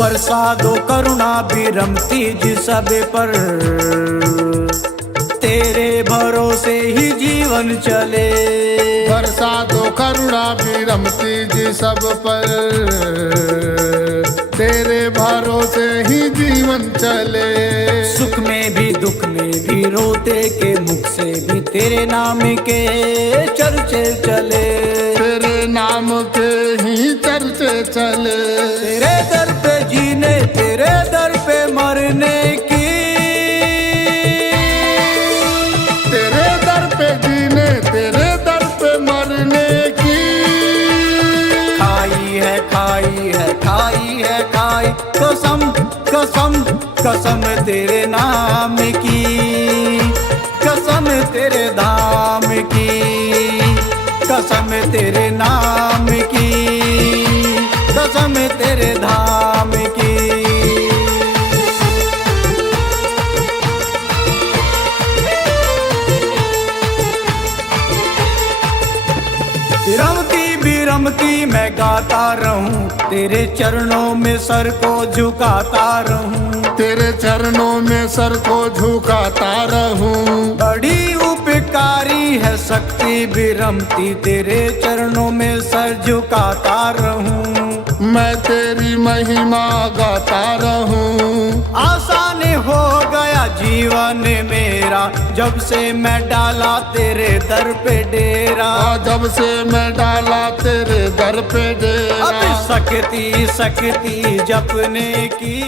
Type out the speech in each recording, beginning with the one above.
बरसा दो करुणा भी रमती जी सब पर, तेरे भरोसे ही जीवन चले। बरसा दो करुणा भी रमती जी सब पर, तेरे भरोसे ही जीवन चले। सुख में भी दुख में भी रोते के मुख से भी तेरे नाम के चर्चे चले। तेरे नाम के ही चर्चे चले। तेरे दर पे जीने तेरे दर पे मरने की, तेरे दर पे जीने तेरे दर पे मरने की। खाई है खाई है खाई है खाई कसम कसम कसम तेरे नाम की, कसम तेरे धाम की, कसम तेरे नाम की, कसम तेरे धाम की। रमती मैं गाता रहूं, तेरे चरणों में सर को झुकाता रहूं। तेरे चरणों में सर को झुकाता रहूं। बड़ी उपकारी है शक्ति भी रमती, तेरे चरणों में सर झुकाता रहूं। मैं तेरी महिमा गाता रहूं। आसान हो गया जीवन मेरा जब से मैं डाला तेरे दर पे डेरा। जब से मैं डाला तेरे दर पे डेरा। अब शक्ति शक्ति जपने की।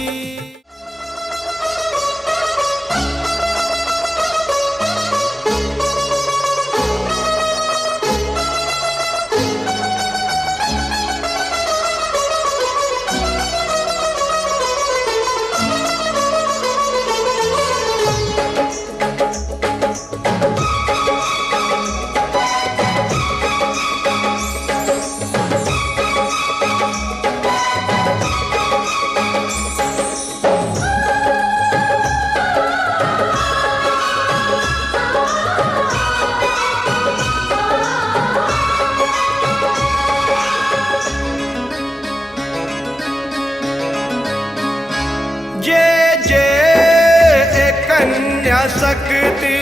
शक्ति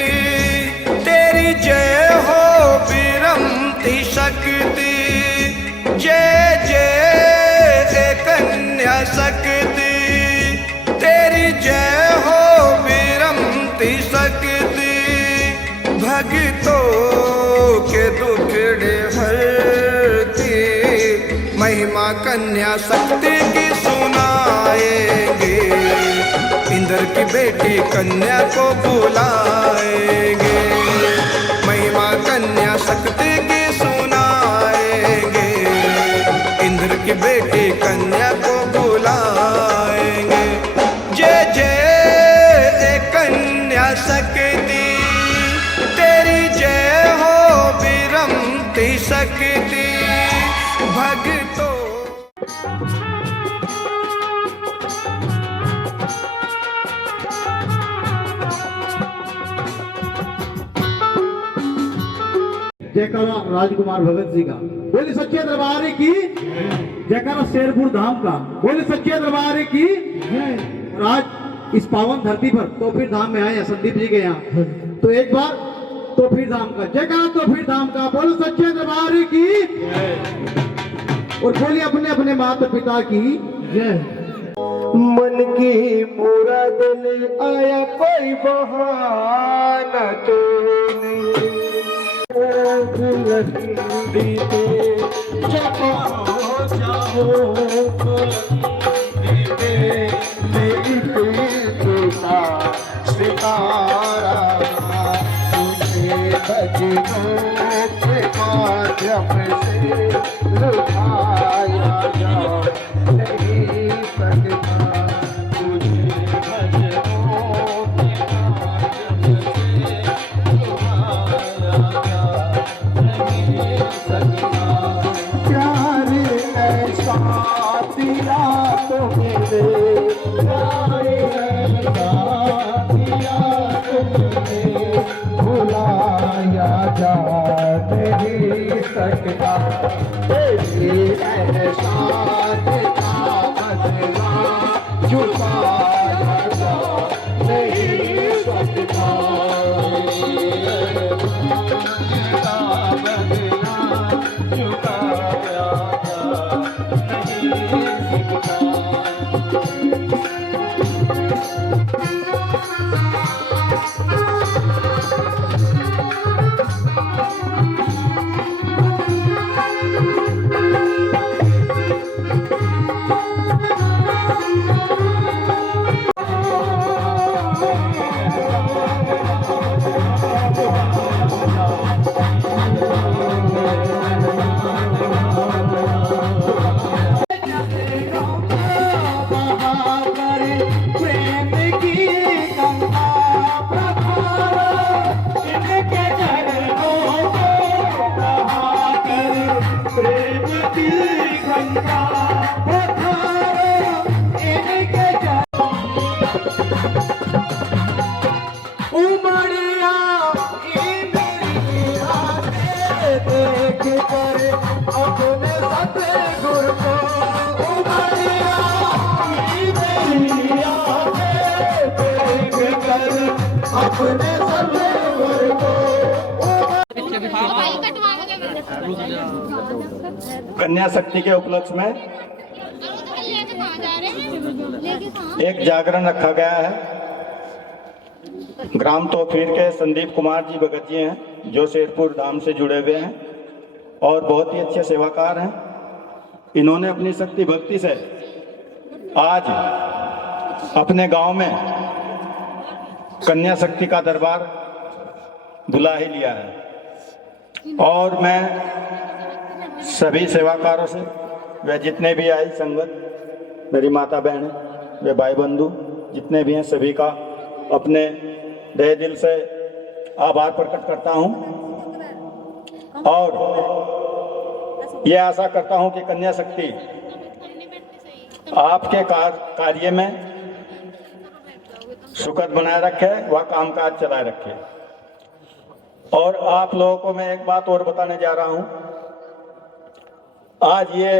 तेरी जय हो विरमती शक्ति। जय जय कन्या शक्ति तेरी जय हो विरमती शक्ति। भक्तों के दुखड़े हरती महिमा कन्या शक्ति की सुनाएंगे। इंद्र की बेटी कन्या को बुलाएंगे। महिमा कन्या शक्ति की सुनाएंगे। इंद्र की बेटी कन्या को बुलाएंगे। जय जय कन्या शक्ति तेरी जय हो विरमती शक्ति। भक्तों जयकारा राजकुमार भगत जी का, बोले सच्चे दरबार की जयकारा शेरपुर धाम का, बोले सच्चे दरबार की। और आज इस पावन धरती पर तोफीर धाम में आए हैं संदीप जी के यहाँ, तो एक बार तोफीर धाम का जयकारा, तोफीर धाम का बोले सच्चे दरबार की। और बोलिए अपने अपने माता पिता की जय। मन की मुराद ले आया कोई बहाना तो नहीं। जाओ सितारा तुझे भजनों के माध्यम से लुभाया जा नहीं सकता। तुझे भजनों के माध्यम से लुभाया जा नहीं सकता। प्यार ऐसा दिया तो मेरे, प्यार ऐसा दिया तो मेरे, भुलाया जा नहीं सकता। तेरी एहसान का बदला अपने सरवर को। कन्या शक्ति के उपलक्ष्य में एक जागरण रखा गया है। ग्राम तोफीर के संदीप कुमार जी भगत जी हैं, जो शेरपुर धाम से जुड़े हुए हैं और बहुत ही अच्छे सेवाकार हैं। इन्होंने अपनी शक्ति भक्ति से आज अपने गांव में कन्या शक्ति का दरबार बुला ही लिया है। और मैं सभी सेवाकारों से, वे जितने भी आई संगत, मेरी माता बहन, वे भाई बंधु जितने भी हैं, सभी का अपने तहे दिल से आभार प्रकट करता हूं और ये आशा करता हूं कि कन्या शक्ति आपके कार्य में सुखद बनाए रखे, वह कामकाज चलाए रखे। और आप लोगों को मैं एक बात और बताने जा रहा हूं। आज ये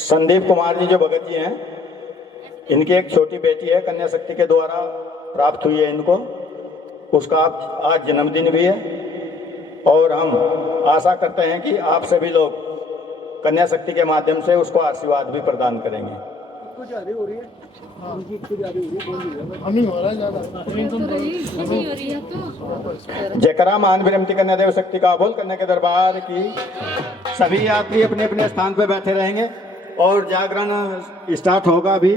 संदीप कुमार जी जो भगत जी हैं, इनकी एक छोटी बेटी है, कन्या शक्ति के द्वारा प्राप्त हुई है इनको, उसका आज जन्मदिन भी है। और हम आशा करते हैं कि आप सभी लोग कन्या शक्ति के माध्यम से उसको आशीर्वाद भी प्रदान करेंगे। जयकरा मान विरमती कन्या देव शक्ति का बोल, कन्या के दरबार की। सभी यात्री अपने अपने स्थान पर बैठे रहेंगे और जागरण स्टार्ट होगा भी।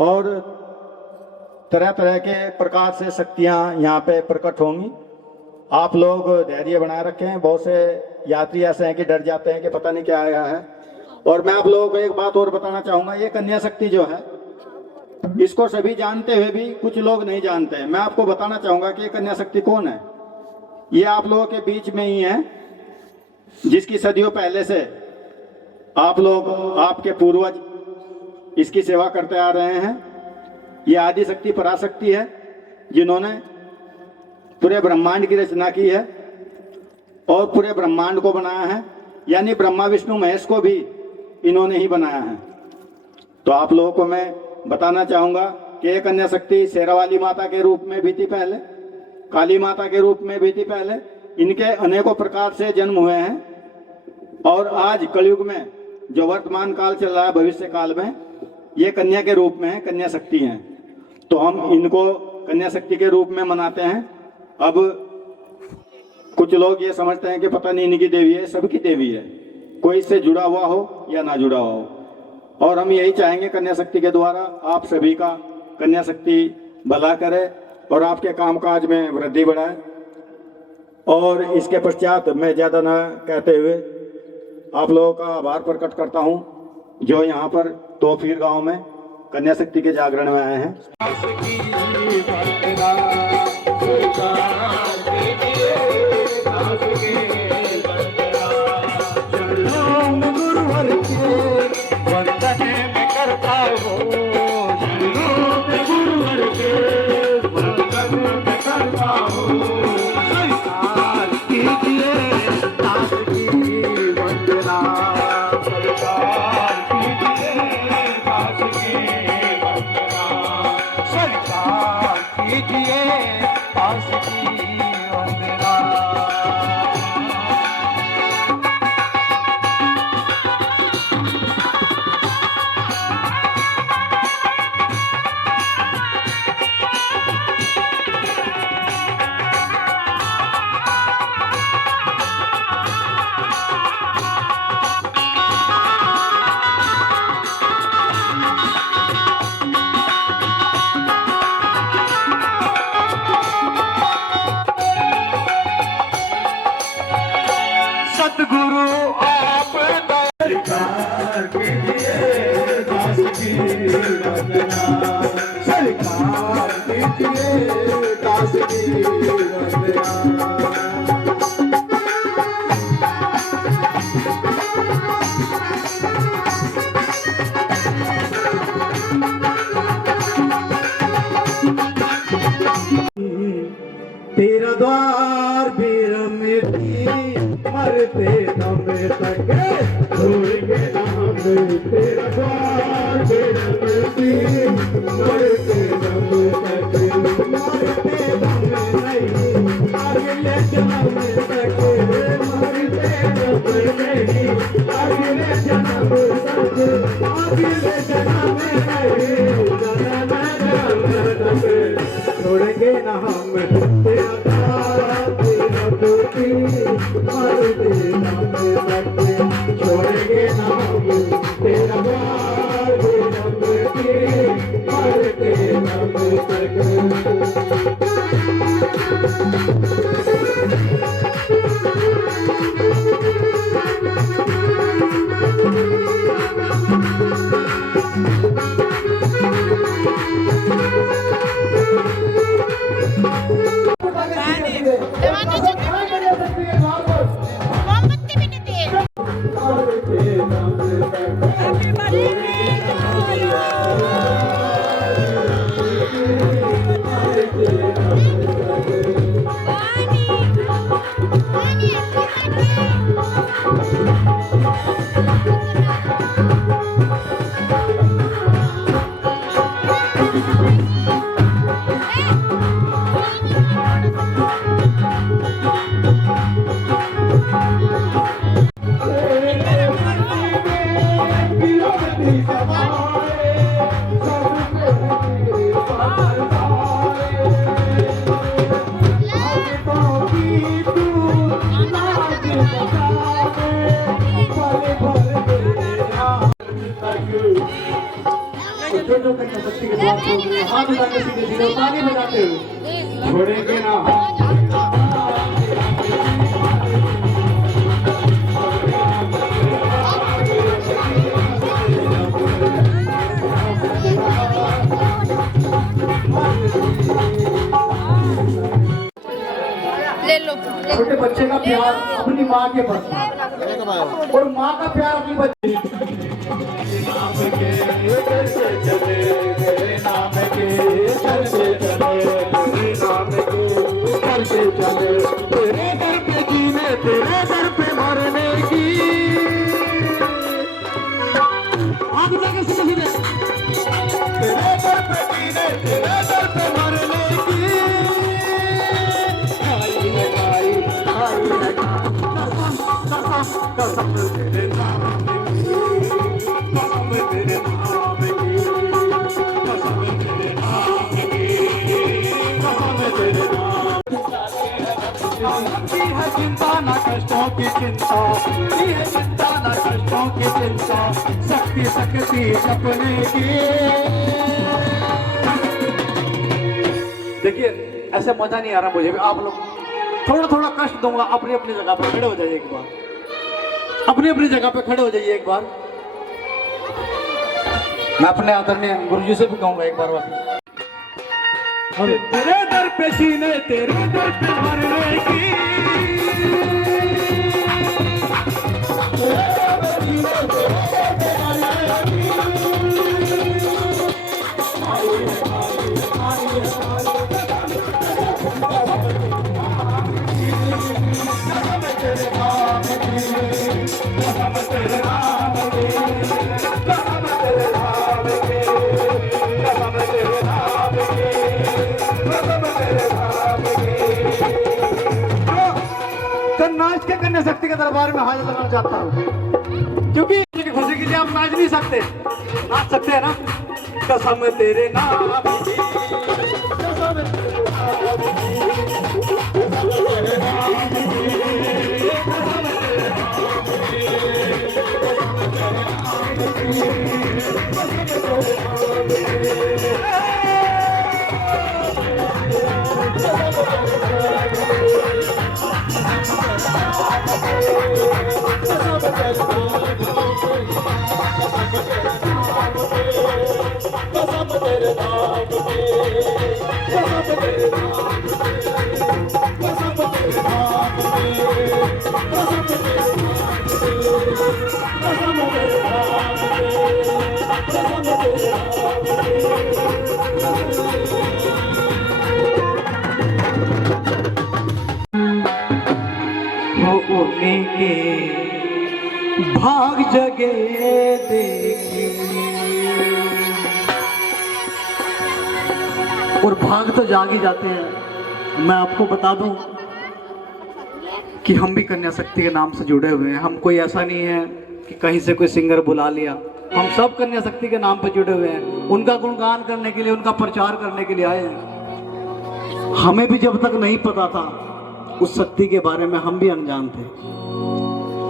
और तरह तरह के प्रकार से शक्तियां यहाँ पे प्रकट होंगी। आप लोग धैर्य बनाए रखें। बहुत से यात्री ऐसे हैं कि डर जाते हैं कि पता नहीं क्या आया है। और मैं आप लोगों को एक बात और बताना चाहूंगा, ये कन्या शक्ति जो है, इसको सभी जानते हुए भी कुछ लोग नहीं जानते हैं। मैं आपको बताना चाहूंगा कि ये कन्या शक्ति कौन है। ये आप लोगों के बीच में ही है, जिसकी सदियों पहले से आप लोग, आपके पूर्वज इसकी सेवा करते आ रहे हैं। ये आदि शक्ति पराशक्ति है, जिन्होंने पूरे ब्रह्मांड की रचना की है और पूरे ब्रह्मांड को बनाया है। यानी ब्रह्मा विष्णु महेश को भी इन्होंने ही बनाया है। तो आप लोगों को मैं बताना चाहूंगा कि ये कन्या शक्ति शेरावाली माता के रूप में भी थी पहले, काली माता के रूप में भी थी पहले। इनके अनेकों प्रकार से जन्म हुए हैं। और आज कलयुग में जो वर्तमान काल चल रहा है, भविष्य काल में ये कन्या के रूप में है, कन्या शक्ति हैं। तो हम इनको कन्या शक्ति के रूप में मनाते हैं। अब कुछ लोग ये समझते हैं कि पता नहीं इनकी देवी है, सबकी देवी है, कोई इससे जुड़ा हुआ हो या ना जुड़ा हुआ हो। और हम यही चाहेंगे कन्या शक्ति के द्वारा आप सभी का कन्या शक्ति भला करे और आपके कामकाज में वृद्धि बढ़ाए। और इसके पश्चात मैं ज़्यादा न कहते हुए आप लोगों का आभार प्रकट करता हूं, जो यहाँ पर तोफीर गांव में कन्या शक्ति के जागरण में आए हैं। सतगुरु आप सरकार कीजिए दास की वंदना, सरकार कीजिए दास की वंदना। तेरा द्वार भीड़ में भी मरते दम तक छोड़ेंगे नाम तेरा द्वार भीड़ में भी मरते दम तक। छोड़ेंगे ना हम तेरा साथ रब की मर्जी नाम करके छोड़ेंगे ना हम तेरा साथ रब की मर्जी नाम करके मोमबत्ती भी नहीं दी। हैप्पी हाथ उठा के सीधे सीधे ताली बजाते हुए छोड़ेंगे ना ले लो। छोटे बच्चे का प्यार अपनी माँ के पास और माँ का प्यार अपनी बच्ची तेरे दर पे जीने तेरे दर पे मरने की हाथ उठा के सीधे सीधे तेरे दर पे जीने तेरे दर पे मरने की कसम तेरे नाम की कसम तेरे नाम की कसम तेरे नाम की कसम तेरे नाम की है चिंता न कष्टों की चिंता की है चिंता न कष्टों की चिंता शक्ति शक्ति सपने की। देखिए ऐसे मजा नहीं आ रहा मुझे भी आप लोग थोड़ा थोड़ा कष्ट दूंगा अपनी अपनी जगह पे खड़े हो जाइए एक बार अपनी अपनी जगह पे खड़े हो जाइए एक बार मैं अपने आदरणीय गुरुजी से भी कहूंगा एक बार वापस तेरे दर पे जीने तेरे दर पे मरने की तो नाच के कन्या शक्ति के दरबार में हाजिर लगाना चाहता हूँ क्योंकि खुशी के लिए आप नाच नहीं सकते नाच सकते हैं ना कसम तेरे नाम की के भाग जगे देखी और भाग तो जाग ही जाते हैं। मैं आपको बता दूं कि कि हम भी कन्या शक्ति के नाम से जुड़े हुए हैं। हम कोई ऐसा नहीं है कि कहीं से कोई सिंगर बुला लिया हम सब कन्या शक्ति के नाम पर जुड़े हुए हैं, उनका गुणगान करने के लिए, उनका प्रचार करने के लिए आए हैं। हमें भी जब तक नहीं पता था उस शक्ति के बारे में, हम भी अनजान थे।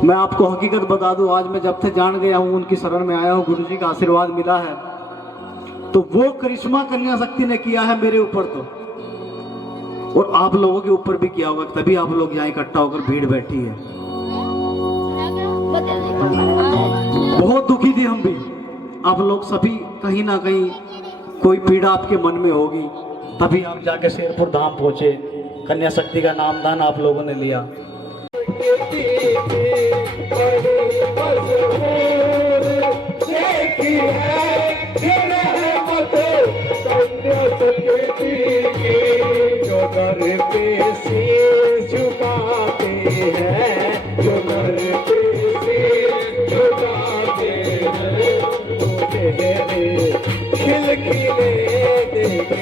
मैं आपको हकीकत बता दूं, आज मैं जब से जान गया हूं, उनकी शरण में आया हूं, गुरु जी का आशीर्वाद मिला है, तो वो करिश्मा कन्या शक्ति ने किया है मेरे ऊपर तो, और आप लोगों के ऊपर भी किया होगा, तभी आप लोग यहाँ इकट्ठा होकर भीड़ बैठी है। बहुत दुखी थे हम भी, आप लोग सभी कहीं ना कहीं कोई पीड़ा आपके मन में होगी, तभी आप जाके शेरपुर धाम पहुंचे, कन्या शक्ति का नामदान आप लोगों ने लिया। जो दर पे शीश झुकाते हैं, जो दर पे शीश झुकाते हैं, वो चेहरे खिलखिले देखे।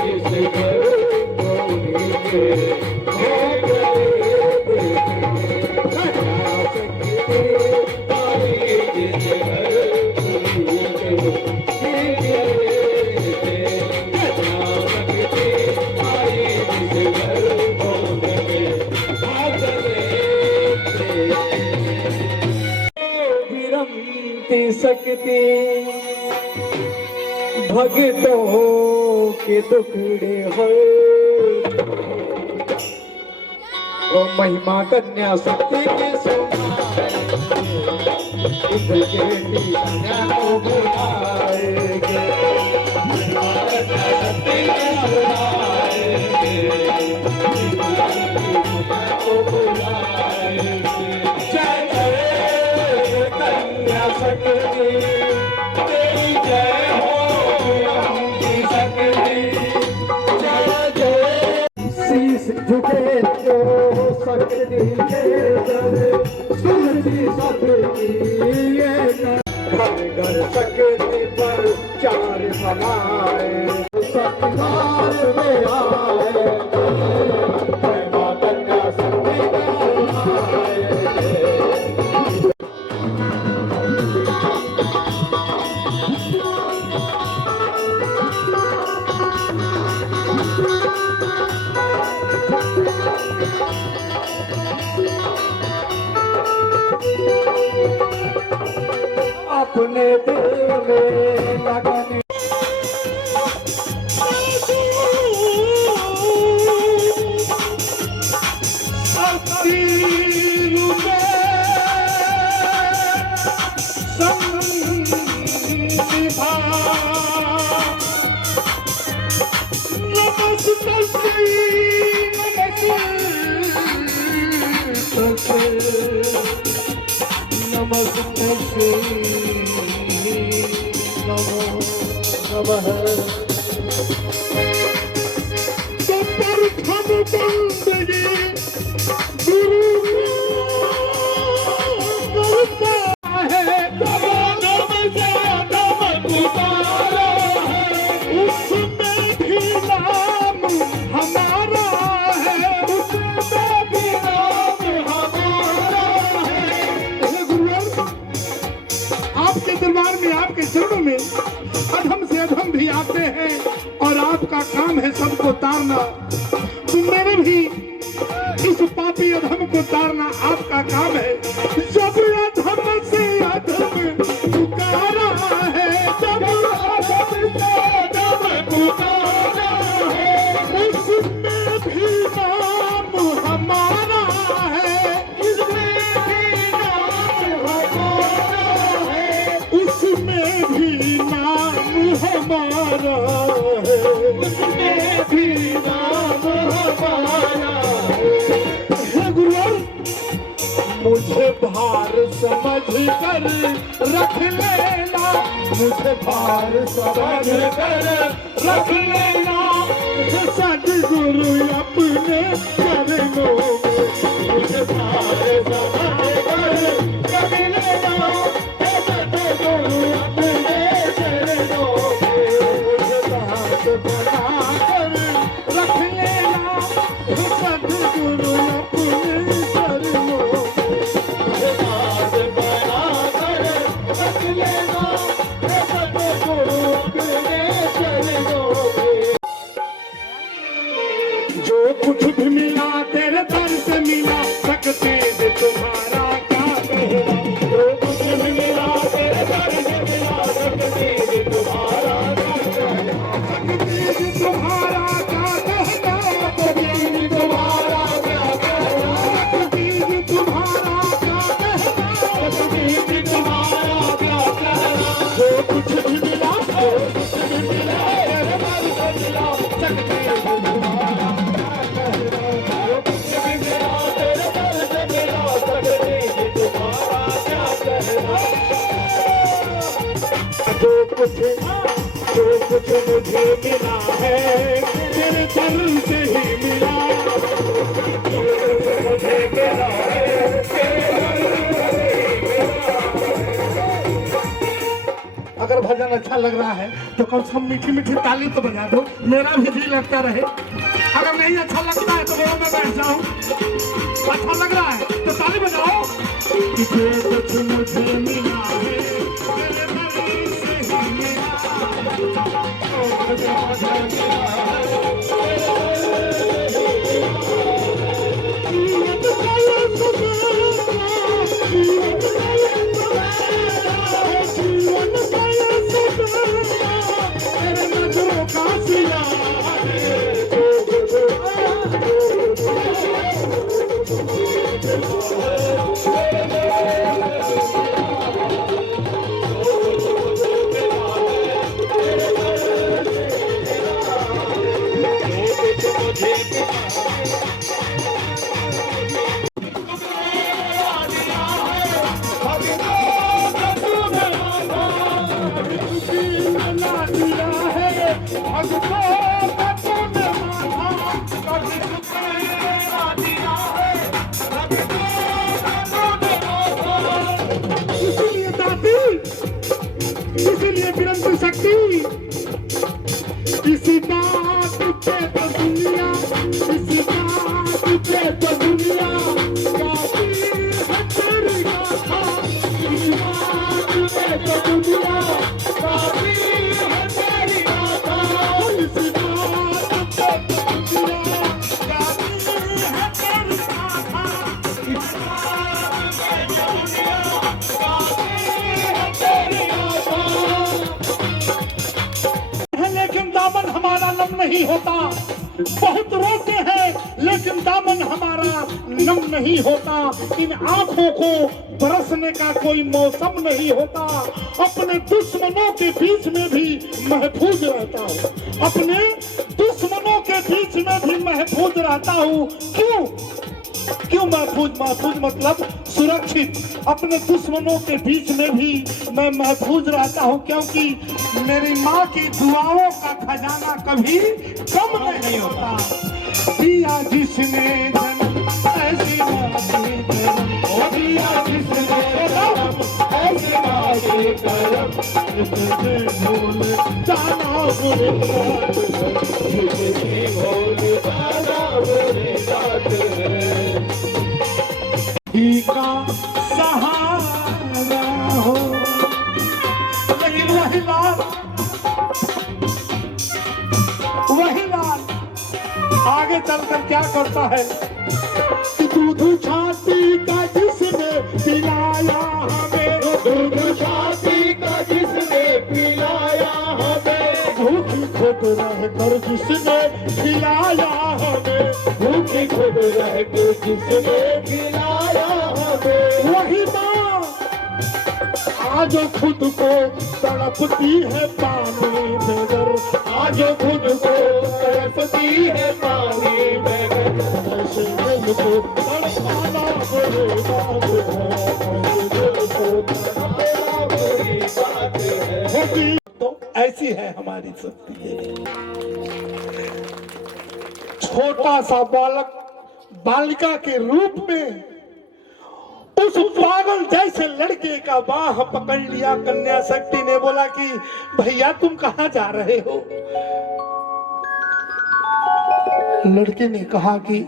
जिस घर गोरी के सकती भक्तों के टुकड़े हो, और महिमा कन्या शक्ति के सुनाए, इंद्र के कन्या को बुलाएंगे, महिमा कन्या शक्ति के सुनाएंगे, कन्या को बुलाएंगे। जय जय कन्या शक्ति, तेरी जय हो शक्ति, जय जय। शीश झुके तो शक्ति के दर, सुनती शक्ति घर घर शक्ति पर चार बनाए, सत्कार में आए, महिमा कन्या शक्ति के आए। अपने दिल में लगन अधम से अधम भी आते हैं, और आपका काम है सबको तारना। तो मेरे भी इस पापी अधम को तारना आपका काम है। जब अधम से अधम पुकारा है, जब अधम से अधम पुकारा है, उसमें भी नाम हमारा है, इसमें भी नाम हमारा है, उसमें भी नाम हमारा है, उसमें भी नाम हमारा है। गुरुवर, मुझे भार समझ कर रख लेना, मुझे भार समझ कर रख लेना, सदगुरु अपने चरणों में, मुझे भार समझ कर रख लेना, सदगुरु अपने चरणों में, मुझे दास बना कर रख लेना, सदगुरु अपने चरणों में। जो कुछ मुझे मिला है तेरे दर से ही मिला, मुझे मिला है तेरे दर से ही मिला। अगर भजन अच्छा लग रहा है तो कम से कम मीठी मीठी ताली तो बजा दो, मेरा भी जी लगता रहे। अगर नहीं अच्छा लगता है तो वो मैं बैठ जाऊं। अच्छा लग रहा है तो ताली बजाओ। जो कुछ मुझे मिला है तेरे दर से ही मिला, इसीलिए विरंती शक्ति इसी बात पे तो दुनिया, इसी बात पे तो दुनिया गाती है तेरी गाथा, इसी बात पे तो दुनिया गाती है तेरी गाथा, इसी बात पे तो दुनिया गाती है तेरी गाथा, इसी बात पे तो दुनिया गाती है तेरी गाथा। लेकिन दामन हमारा नम नहीं होता, बहुत रोते हैं लेकिन दामन हमारा नम नहीं होता। इन आंखों को बरसने का कोई मौसम नहीं होता, अपने दुश्मनों के बीच में भी महफूज रहता हूँ, अपने दुश्मनों के बीच में भी महफूज रहता हूँ। क्यों क्यों महफूज? महफूज मतलब सुरक्षित। अपने दुश्मनों के बीच में भी मैं महफूज रहता हूँ, क्योंकि मेरी माँ की दुआओं का खजाना कभी कम नहीं होता। दिया जिसने जन्म ऐसी माँ की करम, ओ दिया जिसने जन्म ऐसी माँ की करम, जिसने भूल जाना बुरे बात, जिसने भूल जाना बुरे बात का सहारा हो। लेकिन वही लाल आगे चलकर क्या करता है कि दूध छाती का जिसने पिलाया हमें, दूध छाती का जिसने पिलाया हमें, भूखी खुद रहकर जिसने खिलाया हमें, भूखी खुद रहकर जिसने खिलाया हमें, वही माँ आज खुद को तड़पती है पानी बगैर, आज खुद को तड़पती है पानी बगैर, ऐसे दिल को तड़पाना बुरी बात है, तो ऐसी है हमारी शक्ति। छोटा सा बालक बालिका के रूप में उस पागल जैसे लड़के का बाह पकड़ लिया। कन्या शक्ति ने बोला कि भैया तुम कहाँ जा रहे हो? लड़के ने कहा कि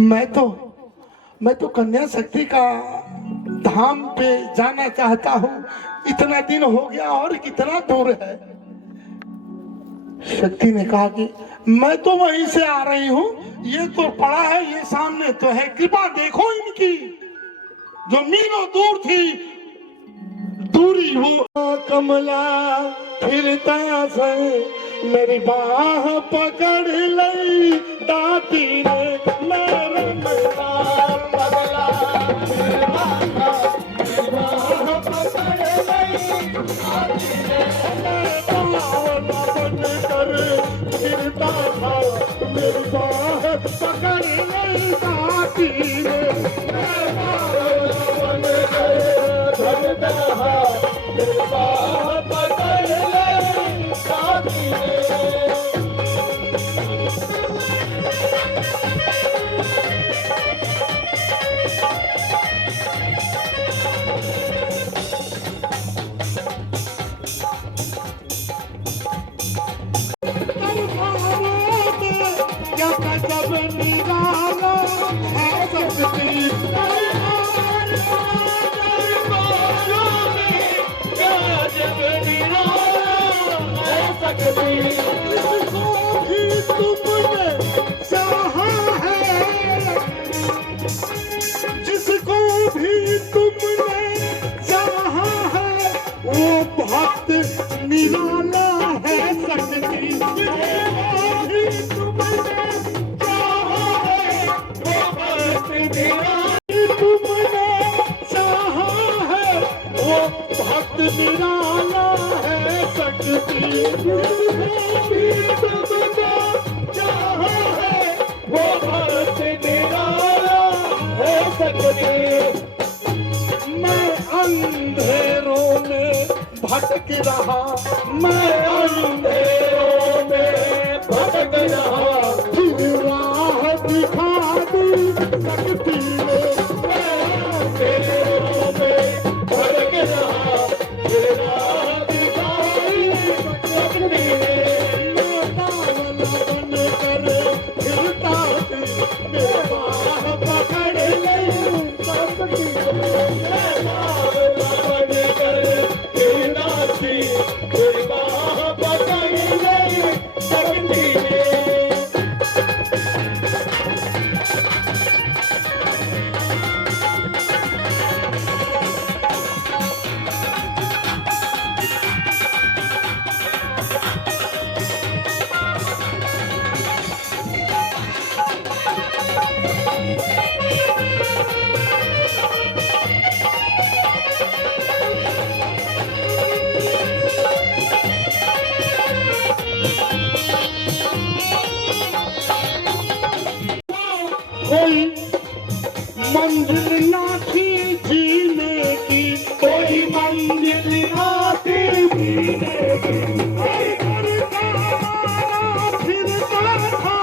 मैं तो कन्या शक्ति का धाम पे जाना चाहता हूँ, इतना दिन हो गया और कितना दूर है। शक्ति ने कहा कि मैं तो वहीं से आ रही हूँ, ये तो पड़ा है, ये सामने तो है, कृपा देखो इनकी, जो मीलों दूर थी दूरी हो। कमला फिरता से मेरी बाह पकड़ लई दाती ने, मेरे मजार बदला बाह पकड़ लई दाती ने, कर फिरता था मेरी बाह पकड़ नहीं दाती रे, क्या गजब निराला है शक्ति जिसको भी तुमने चाहा है वो भक्त निराला है शक्ति तुमने चाहा है वो भक्त निराला है शक्ति चाहा है वो भक्त निराला है शक्ति मैं अंधेरों में भटक रहा मैं अंधेरों में भटक रहा फिर राह दिखा दी शक्ति ने मैं अंधेरों में भटक रहा फिर राह दिखा दी शक्ति ने मैं पावला बनकर फिरता थी मेरे बाह पकड़ ले शक्ति कोई मंजिल ना थी जीने की कोई मंजिल ना थी जीने की कोई घर का मारा फिरता था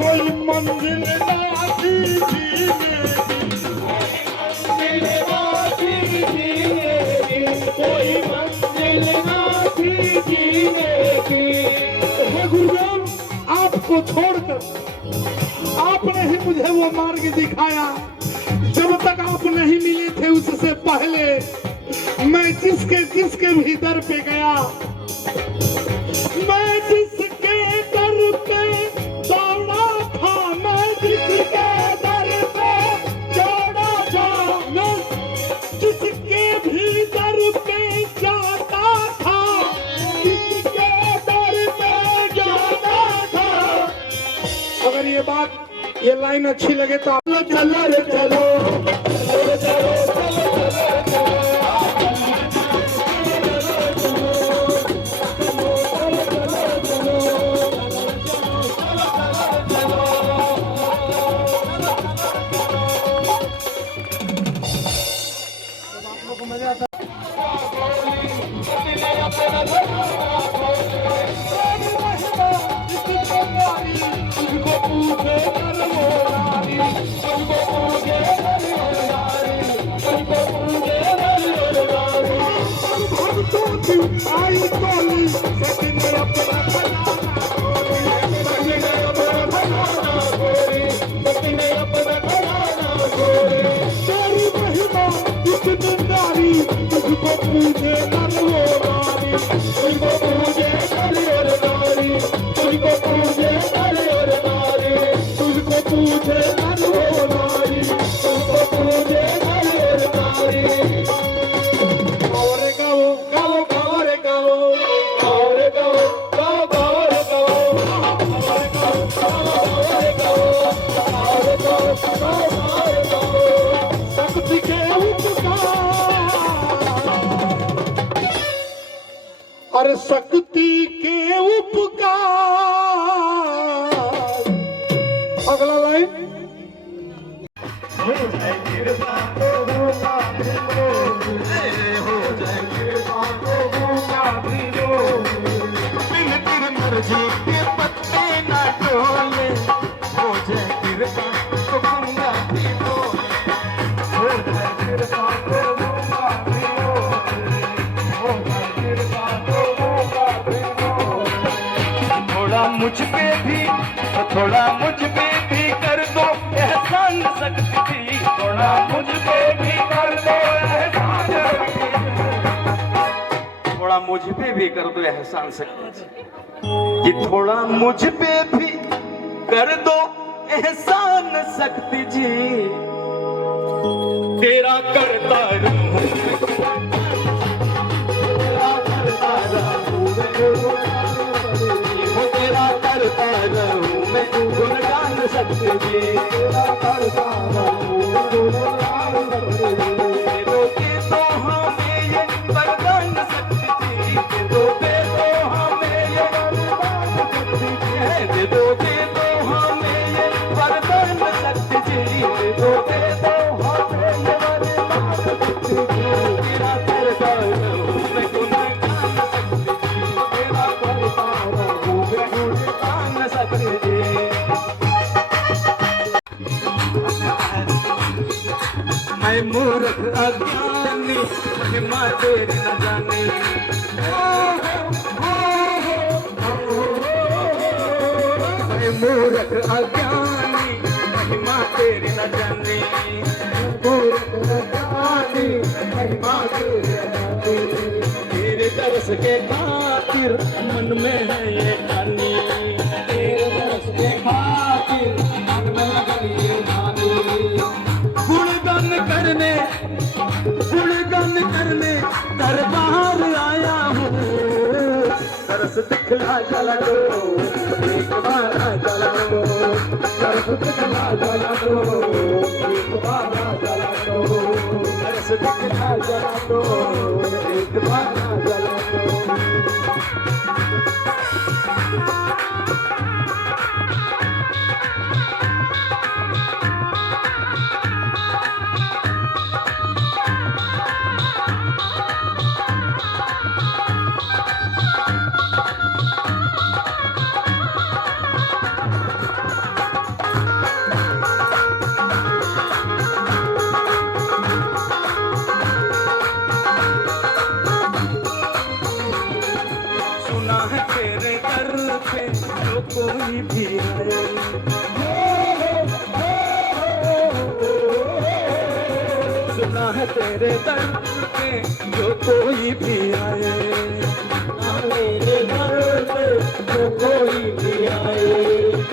कोई मंजिल ना थी जीने की कोई मंजिल ना थी जीने की हे गुरुदेव आपको छोड़कर आपने ही मुझे वो मार्ग दिखाया जब तक आप नहीं मिले थे उससे पहले मैं जिसके भी दर पे गया मैं जिसके दर पे दौड़ा था मैं जिसके दर पे दौड़ा था मैं जिसके भी दर पे जाता था जिसके दर पे जाता था अगर ये बात ये लाइन अच्छी लगे तो आप लोग चलो रे चलो आई कोली सजने अपना तेरी महिमा इतनी नारी तुझको पूजे नरवारी तुझको पूजे नरवारी तुझको पूजे नरवारी तुझको पूजे नरवारी तुझको पूजे नरवारी और गाओ गाओ गाओ रे गाओ गाओ रे गाओ गाओ गाओ रे गाओ और गाओ गाओ रे गाओ और गाओ गाओ रे गाओ शक्ति के उपकार अरे शक्ति के उपकार अगला लाइन मुझ पे भी तो थोड़ा मुझ पे भी कर दो एहसान सकती थी, थोड़ा मुझ पे भी कर दो एहसान, थोड़ा मुझ पे भी कर दो एहसान सकती थी, कि थोड़ा मुझ पे भी कर दो एहसान सकती जी, तेरा करता रहूं तेरा करता रहूं मैं गुणगान सकती जी, तेरा करता रहूं गुणगान सकती जी, रोके तो हमें ये वरदान सकती थी, रोके तो हमें ये वरदान सकती थी, रोके तो हमें ये वरदान सकती थी, रोके तो हमें ये वरदान सकती थी, तेरा करता रहूं मैं गुणगान सकती थी, तेरा करता रहूं मैं गुणगान सकती थी। मैं मूर्ख अज्ञानी महिमा तेरी न जाने, मैं मूर्ख अज्ञानी महिमा तेरी न जाने, मूर्ख अज्ञानी महिमा तेरी न जाने, तेरे दर्श के खातिर मन में है ये ठानी, तेरे दर्श के खातिर मन में लगन ये ठानी, गुणगान करने दरबार आया हूँ, तरस दिखला चला दो एक बार चला दो, तरस दिखला चला दो एक बार चला दो, तरस दिखला चला दो एक बार चला दो। सुना है तेरे दर पे जो कोई भी आए, सुना है तेरे दर पे जो कोई भी आए, मेरे दर पे जो कोई भी आए,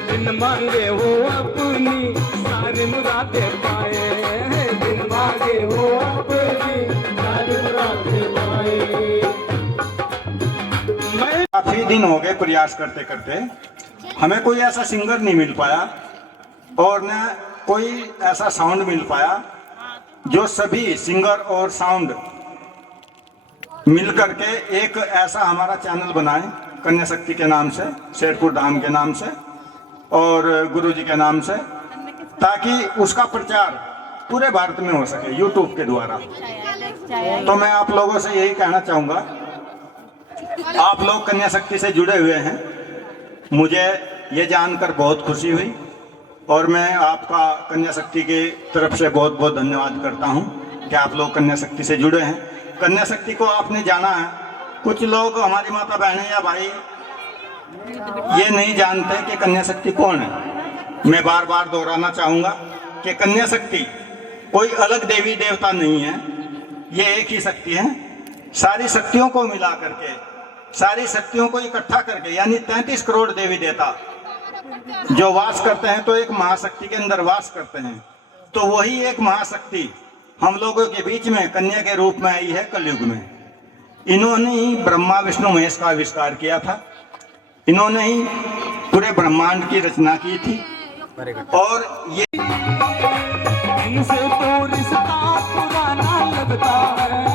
बिन मांगे वो अपनी सारी मुरादें पाए, बिन मांगे वो अपनी सारी मुरादें पाए। काफी दिन हो गए प्रयास करते करते, हमें कोई ऐसा सिंगर नहीं मिल पाया और न कोई ऐसा साउंड मिल पाया जो सभी सिंगर और साउंड मिल करके एक ऐसा हमारा चैनल बनाए कन्या शक्ति के नाम से, शेरपुर धाम के नाम से और गुरुजी के नाम से, ताकि उसका प्रचार पूरे भारत में हो सके यूट्यूब के द्वारा। तो मैं आप लोगों से यही कहना चाहूँगा, आप लोग कन्या शक्ति से जुड़े हुए हैं, मुझे ये जानकर बहुत खुशी हुई और मैं आपका कन्या शक्ति के तरफ से बहुत बहुत धन्यवाद करता हूँ कि आप लोग कन्या शक्ति से जुड़े हैं। कन्या शक्ति को आपने जाना है, कुछ लोग हमारी माता बहनें या भाई ये नहीं जानते कि कन्या शक्ति कौन है। मैं बार बार दोहराना चाहूँगा कि कन्या शक्ति कोई अलग देवी देवता नहीं है, ये एक ही शक्ति है। सारी शक्तियों को मिला करके, सारी शक्तियों को इकट्ठा करके, यानी 33 करोड़ देवी देवता जो वास करते हैं तो एक महाशक्ति के अंदर वास करते हैं, तो वही एक महाशक्ति हम लोगों के बीच में कन्या के रूप में आई है कलयुग में। इन्होंने ही ब्रह्मा विष्णु महेश का आविष्कार किया था, इन्होंने ही पूरे ब्रह्मांड की रचना की थी। और ये इनसे तो रिश्ता पुराना लगता है,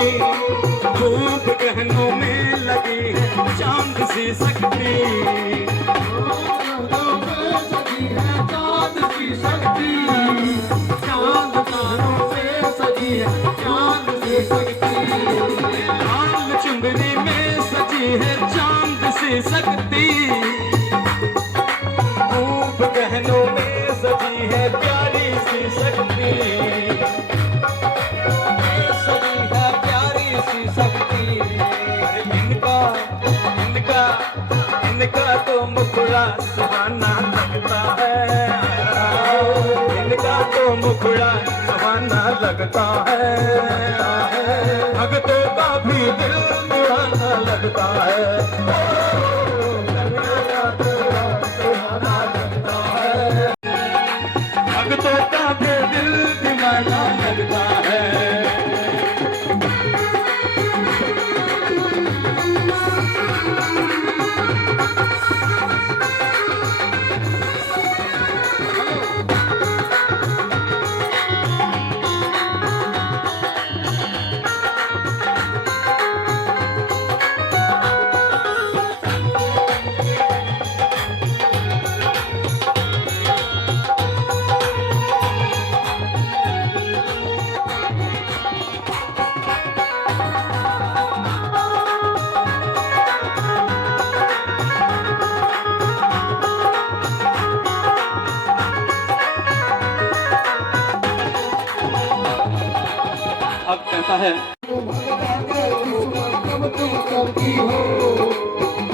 धूप गहनों में लगी है चांद सी शक्ति। चांद तारों पे सजी है चांद सी शक्ति। लाल चुंदरी में सजी है चांद सी शक्ति। धूप गहनों में सजी है प्यारी सी शक्ति। सजी है प्यारी सी शक्ति। अरे इनका तो मुखड़ा सुहाना लगता है। इनका तो मुखड़ा सुहाना लगता है। भगतों का भी दिल दीवाना लगता है। भगतों का भी दिल दीवाना लगता है। अब कहता है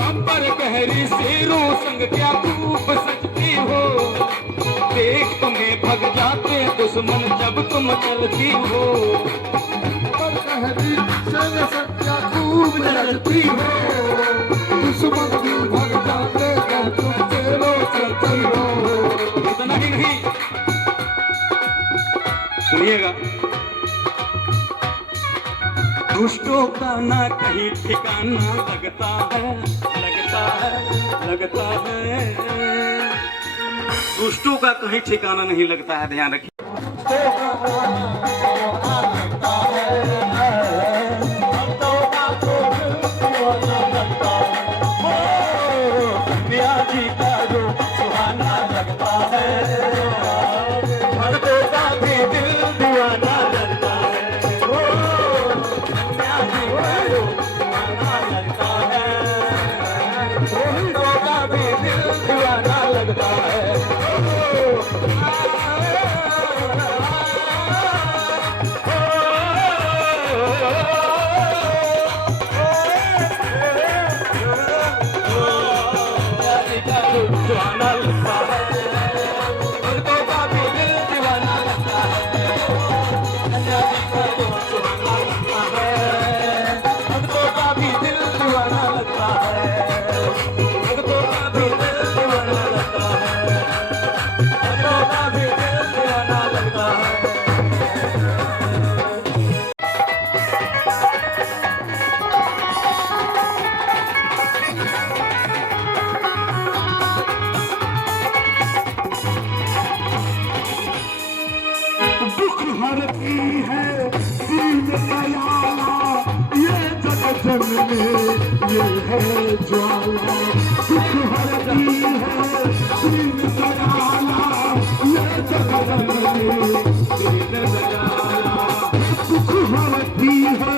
अंबर गहरी शेरों संग क्या खूब सजती हो। देख तुम्हें भग जाते दुश्मन जब तुम चलती हो। खूब जलती हो दुश्मन भी भग जाते हैं तुम चलो चलती हो। इतना ही नहीं, सुनिएगा, दुष्टों का ना कहीं ठिकाना लगता है, लगता है, लगता है। दुष्टों का कहीं ठिकाना नहीं लगता है, ध्यान रखिए। कन्या जी का जो सुहाना लगता है। भक्तों का भी दिल दीवाना लगता है। कन्या जी का जो सुहाना लगता है। भक्तों का भी दिल दीवाना लगता है। दीवाना लगता है। भक्तों का भी दिल दीवाना लगता है। कन्या जी का जो सुहाना लगता है। भक्तों का भी दिल दीवाना लगता है। भक्तों का भी दिल दीवाना लगता है। भक्तों का भी दिल दीवाना लगता है। दुख हरती है दीन दयाला ये जग जननी ये है ज्वाला। दुख हरती है दीन दयाला ये जग जननी दीन दयाला। दुख हरती है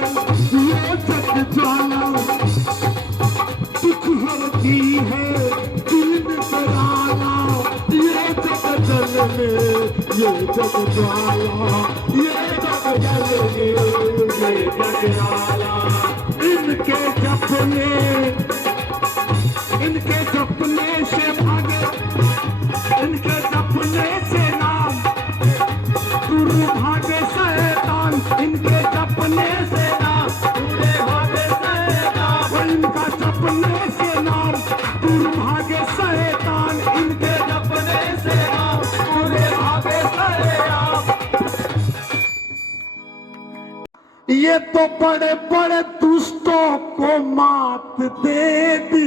ये जग ज्वाला। दुख हरती है दीन दयाला ये जग जननी ये जग ज्वाला। ये जग जननी ये जग ज्वाला। इनके सपने से भागे, इनके सपने से नाम दूर भागे शैतान। इनके सपने से नाम दूर भागे शैतान। इनका सपने से नाम दूर भागे शैतान। इनके सपने से नाम दूर भागे शैतान। ये तो बड़े बड़े दुष्टों को मात दे दी।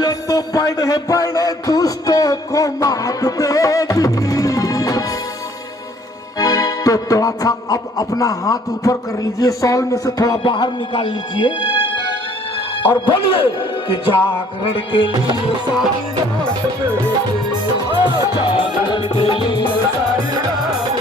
ये तो बड़े बड़े दुष्टों को मात दे दी। तो थोड़ा सा अब अपना हाथ ऊपर कर लीजिए, शॉल में से थोड़ा बाहर निकाल लीजिए और बोलिए कि जागरण के लिए सारी रात जागरण के लिए सारी रात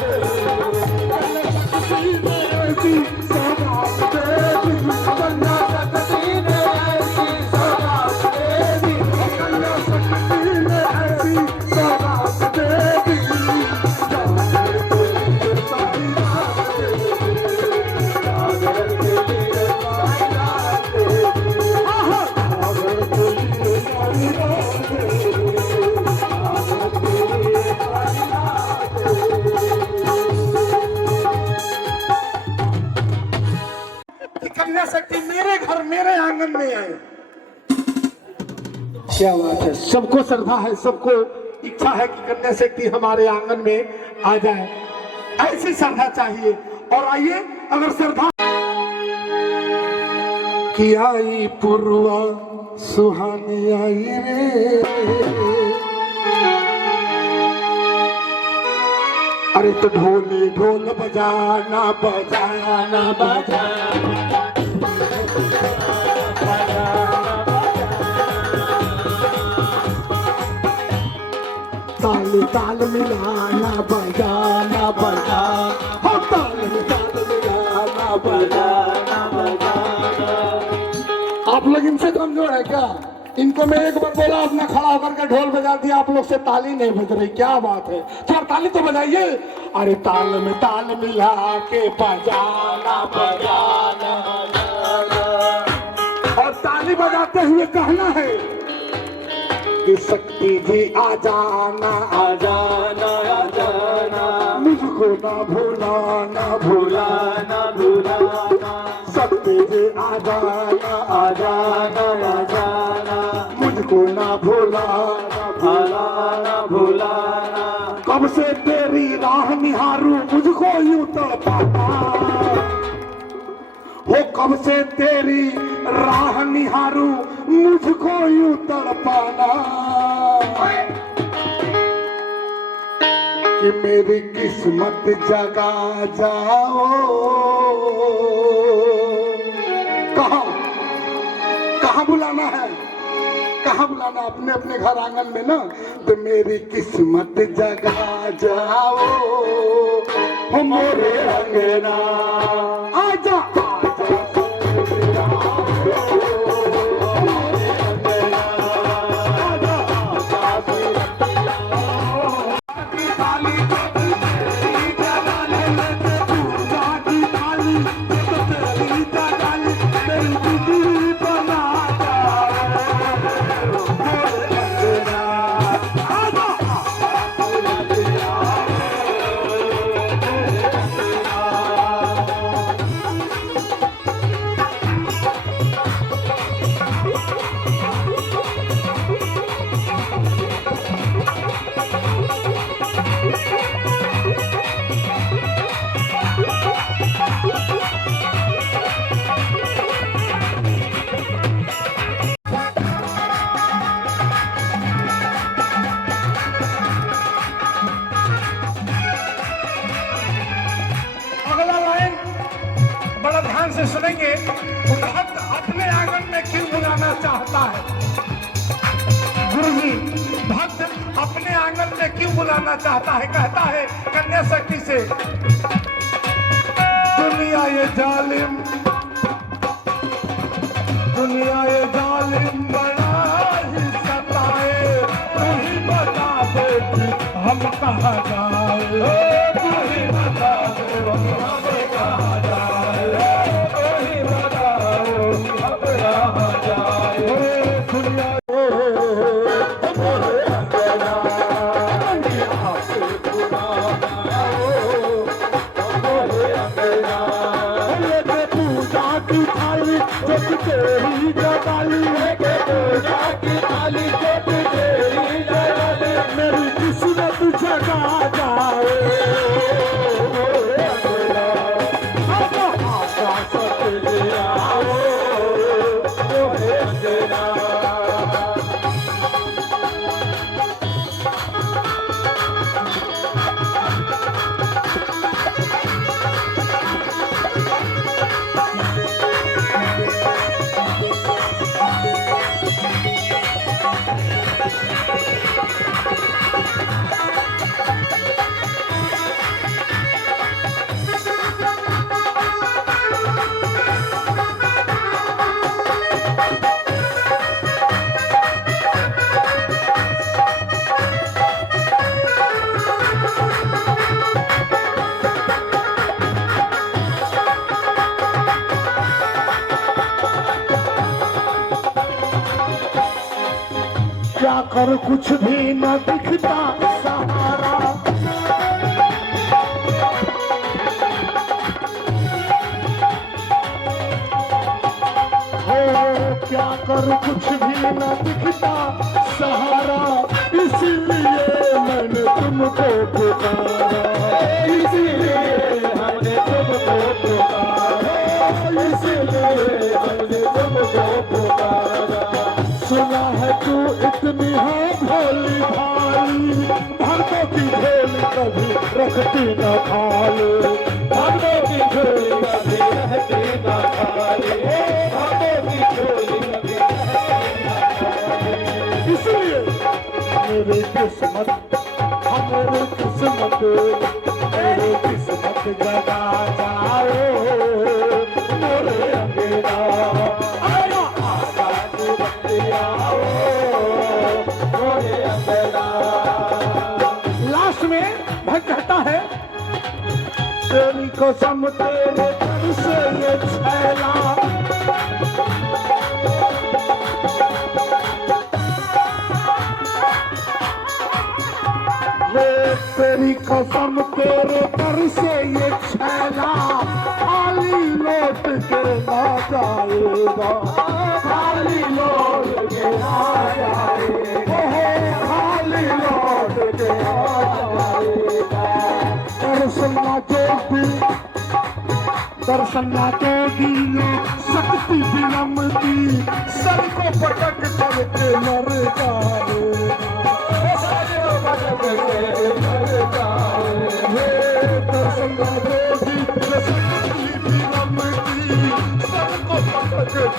ऐसी सौगात दे दी, कन्या शक्ति ने ऐसी सौगात दे दी, कन्या शक्ति ने ऐसी सौगात दे दी, जागरण के लिए सारी रात जागरण के लिए सारी रात जागरण के लिए सारी रात जागरण के लिए सारी रात। कन्या शक्ति मेरे घर मेरे आंगन में आए। क्या बात है, सबको श्रद्धा है, सबको इच्छा है कि कन्या शक्ति हमारे आंगन में आ जाए। ऐसी श्रद्धा चाहिए। और आइए, अगर श्रद्धा कि आई पूर्वा सुहानी आई रे, अरे तो ढोली ढोल बजाना बजाना बजाना ताल ताल मिलाना बजाना बजाना, हो ताल मिलाना बजाना बजाना। आप लोग इनसे कमजोर है क्या? इनको मैं एक बार बोला, अपना खड़ा होकर के ढोल बजा दिया, आप लोग से ताली नहीं बज रही। क्या बात है, थोड़ा ताली तो बजाइए। अरे ताल में ताल मिला के बजाना बजाना बजाना। और ताली बजाते हुए कहना है कि शक्ति जी आ जाना आ जाना आ जाना, मुझको ना भूलाना भूलाना भूलाना, शक्ति जी आ जाना आ जाना आ जाना, मुझको ना भूलाना भूलाना भूलाना। कब से तेरी राह निहारूं मुझको यूं तड़पाना, हो कब से तेरी राह निहारूं मुझको यूं तड़पाना, कि मेरी किस्मत जगा जाओ। कहाँ कहाँ बुलाना है, कहाँ बुलाना? अपने अपने घर आंगन में ना। तो मेरी किस्मत जगा जाओ, हो मोरे अंगना आजा से सुनेंगे। भक्त अपने आंगन में क्यों बुलाना चाहता है? गुरुजी, भक्त अपने आंगन में क्यों बुलाना चाहता है? कहता है कन्या शक्ति से, दुनिया ये जालिम, दुनिया ये जालिम बड़ा ही सताए, तू ही बता दे कि हम कहाँ जाए, तू ही बता दे हम कहाँ जाए, तू ही बताओ हम कहाँ जाए। दुनिया तेरी जगाली पूजा की थाली तेरी जगाली, मेरी किस्मत जगा जाए। कर कुछ भी न दिखता सहारा। क्या कर कुछ भी न दिखता सहारा, इसीलिए मैंने तुमको पुकारा, इसीलिए हमने तुमको पुकारा, इसीलिए हमने तुमको पुकारा। सुना है तू इतनी है भोली भाई, भगतों की झोली कभी रखती न खाली, भगतों की झोली कभी रहती न खाली, इसलिए मेरी किस्मत हमारी किस्मत मेरी किस्मत जगा जाओ मोरे अंगेरा, आया आजाद बतियाओ मोरे अंगेरा। लास्ट में भक्त कहता है तेरी कसम तेरे घर से ये छैला, तेरी कसम तेरे घर से ये छैला खाली लौट के ना जाएगा, खाली लौट के ना जाएगा, खाली लौट के ना जाएगा। दर्शना जोगी ने शक्ति विनम्रती सर को पटक करके मर जाएगा,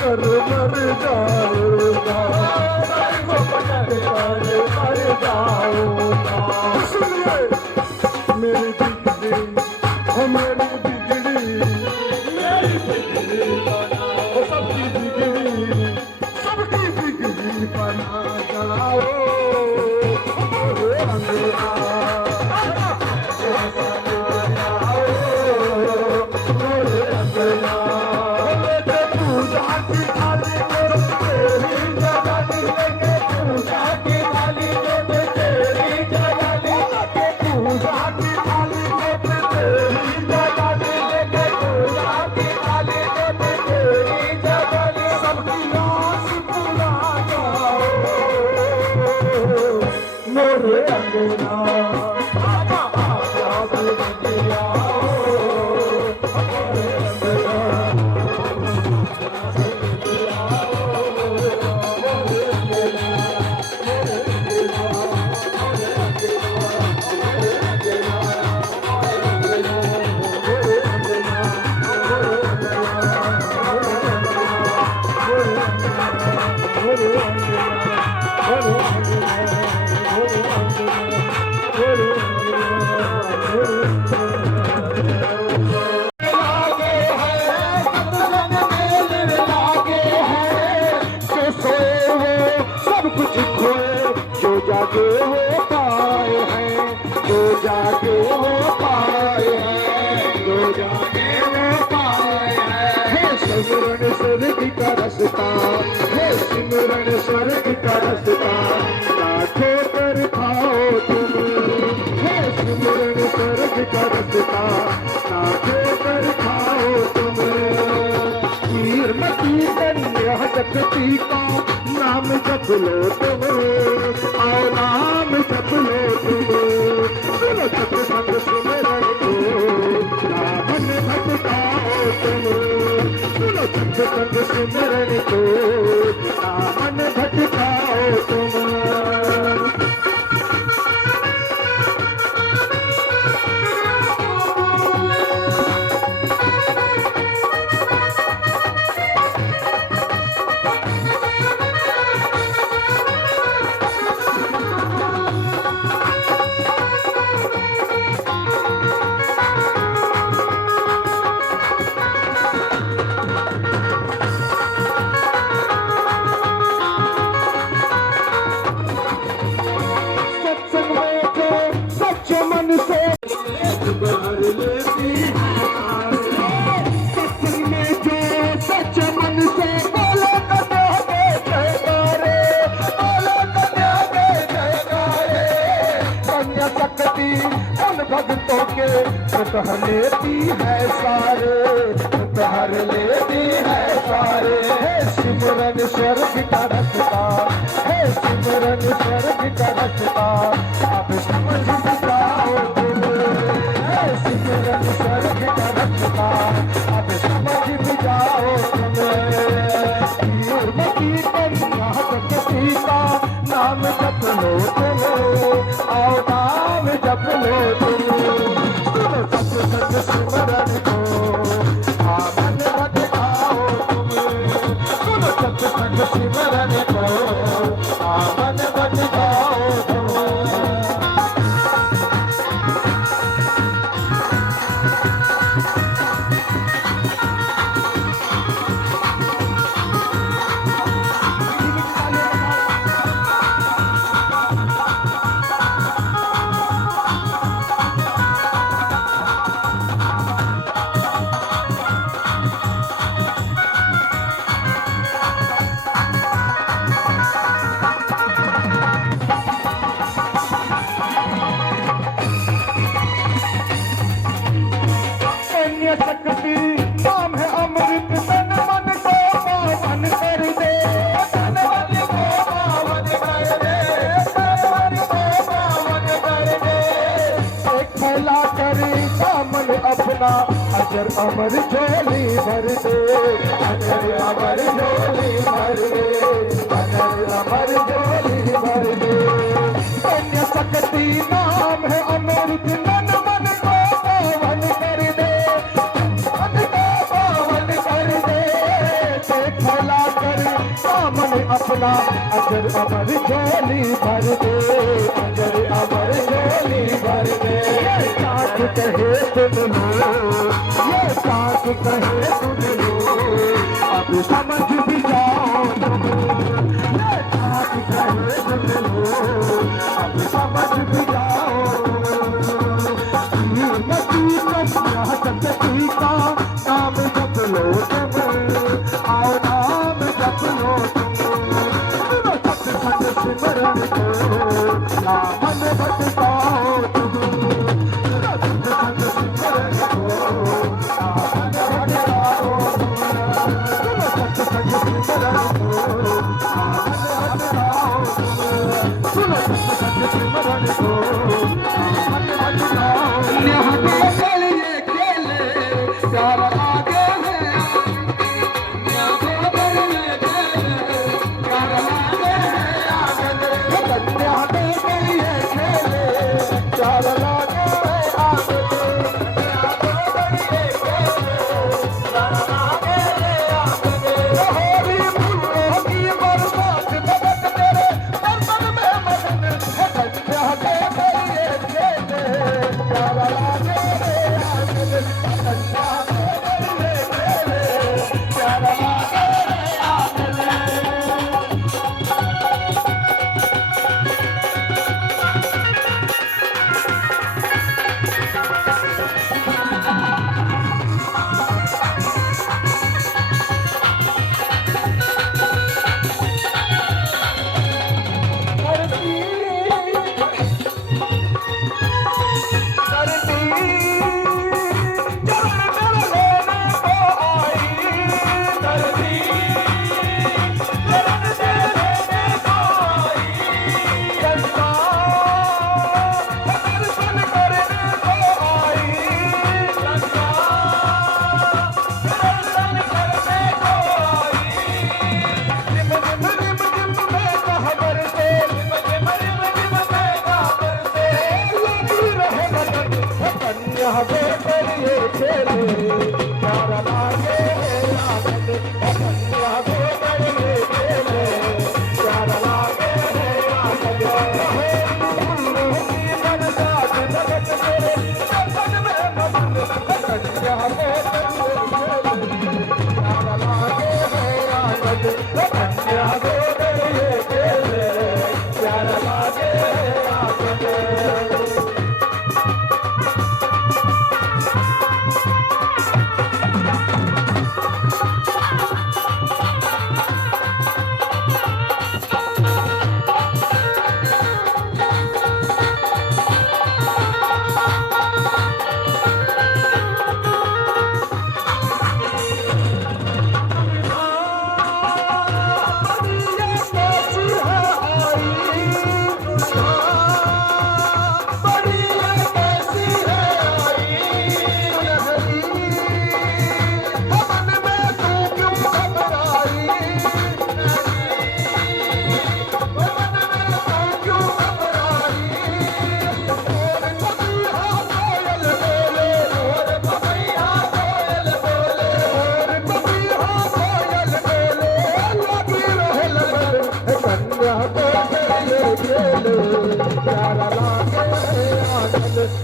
कर मर जाऊंगा, मर जाऊंगा। इसलिए मेरी बिगड़ी हो मेरी बिगड़ी, मेरी बिगड़ी हो सबकी बिगड़ी, सबकी बिगड़ी बना जाओ सिमरन स्वर्ग का रास्ता ना ठोकर खाओ तुम, हे सिमरन स्वर्ग का रास्ता ना ठोकर खाओ तुम। कीर्ति कन्या शक्ति का नाम जप लो तुम, आओ नाम जप लो तुम। सुनो सत्संग सिमरन को ना मन भटकाओ तुम, सुनो सत्संग सिमरन को मन भटकाओ तुम। शक्ति उन भक्तों के कह लेती है सारे, कह लेती है सारे। है सिमरन स्वर्ग का रास्ता, है सिमरन स्वर्ग का रास्ता, अब समझ जाओ तुम। है सिमरन स्वर्ग का रास्ता, अब समझ जाओ तुम। कीर्ति कन्या शक्ति का नाम जप लो तुम, आओ नाम जप लो तुम। सुनो सच सच सिमरन को, आमन मत आओ तुम। सुनो सच सच सिमरन को, आमन मत आओ तुम। कन्या शक्ति नाम है अमृत, तन मन को पावन कर दे। तन मन को पावन कर दे, तन मन को पावन कर दे। एक फैला कर दामन अपना, अजर अमर झोली भर दे। अजर अमर झोली भर दे, अजर अमर झोली भर दे। कन्या शक्ति नाम है अमृत, तन मन को पावन कर दे। फैला कर दामन अपना, अजर अमर झोली भर दे। अजर अमर झोली भर दे। ये साथ कहे सुन लो, ये साथ कहे सुन लो, अब समझ भी जाओ तुम। ये साथ कहे सुन लो, अब समझ भी जाओ तुम। कीर्ति कन्या शक्ति का नाम जप लो तुम, आओ नाम जप लो तुम। सुनो सच सच सिमरन को, आमन मत आओ तुम। सुनो सच सच सिमरन को, आमन मत आओ तुम। सुनो सच सच सिमरन को, आमन मत आओ तुम। सुनो सच सच सिमरन को, आमन मत आओ। कन्या के गले खेले प्यार आगे है, कन्या के गले खेले प्यार आगे है। कन्या के गले खेले प्यार आगे है, आगे। कन्या के गले खेले प्यार आगे है, आगे। होरी फूलों की बरसात बरस तेरे बर्तन में मगन है। कन्या के गले खेले प्यार आगे है, आगे। कन्या के गले खेले प्यार आगे है, आगे।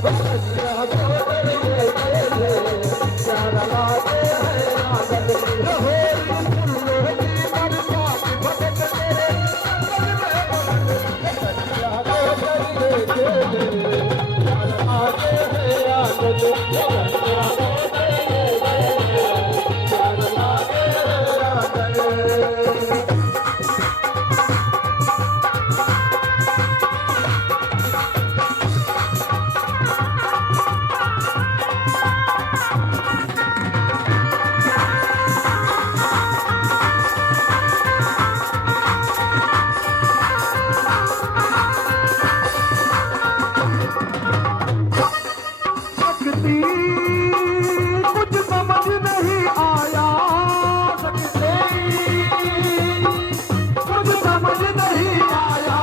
कन्या को तेरे केले प्यारा लागे है आंगन में होरी फूलों की बरसात भटक तेरे आंगन में कन्या को तेरे केले प्यारा लागे है आंगन में कन्या को तेरे केले प्यारा लागे है आंगन में। कुछ समझ नहीं आया सकते कुछ समझ नहीं आया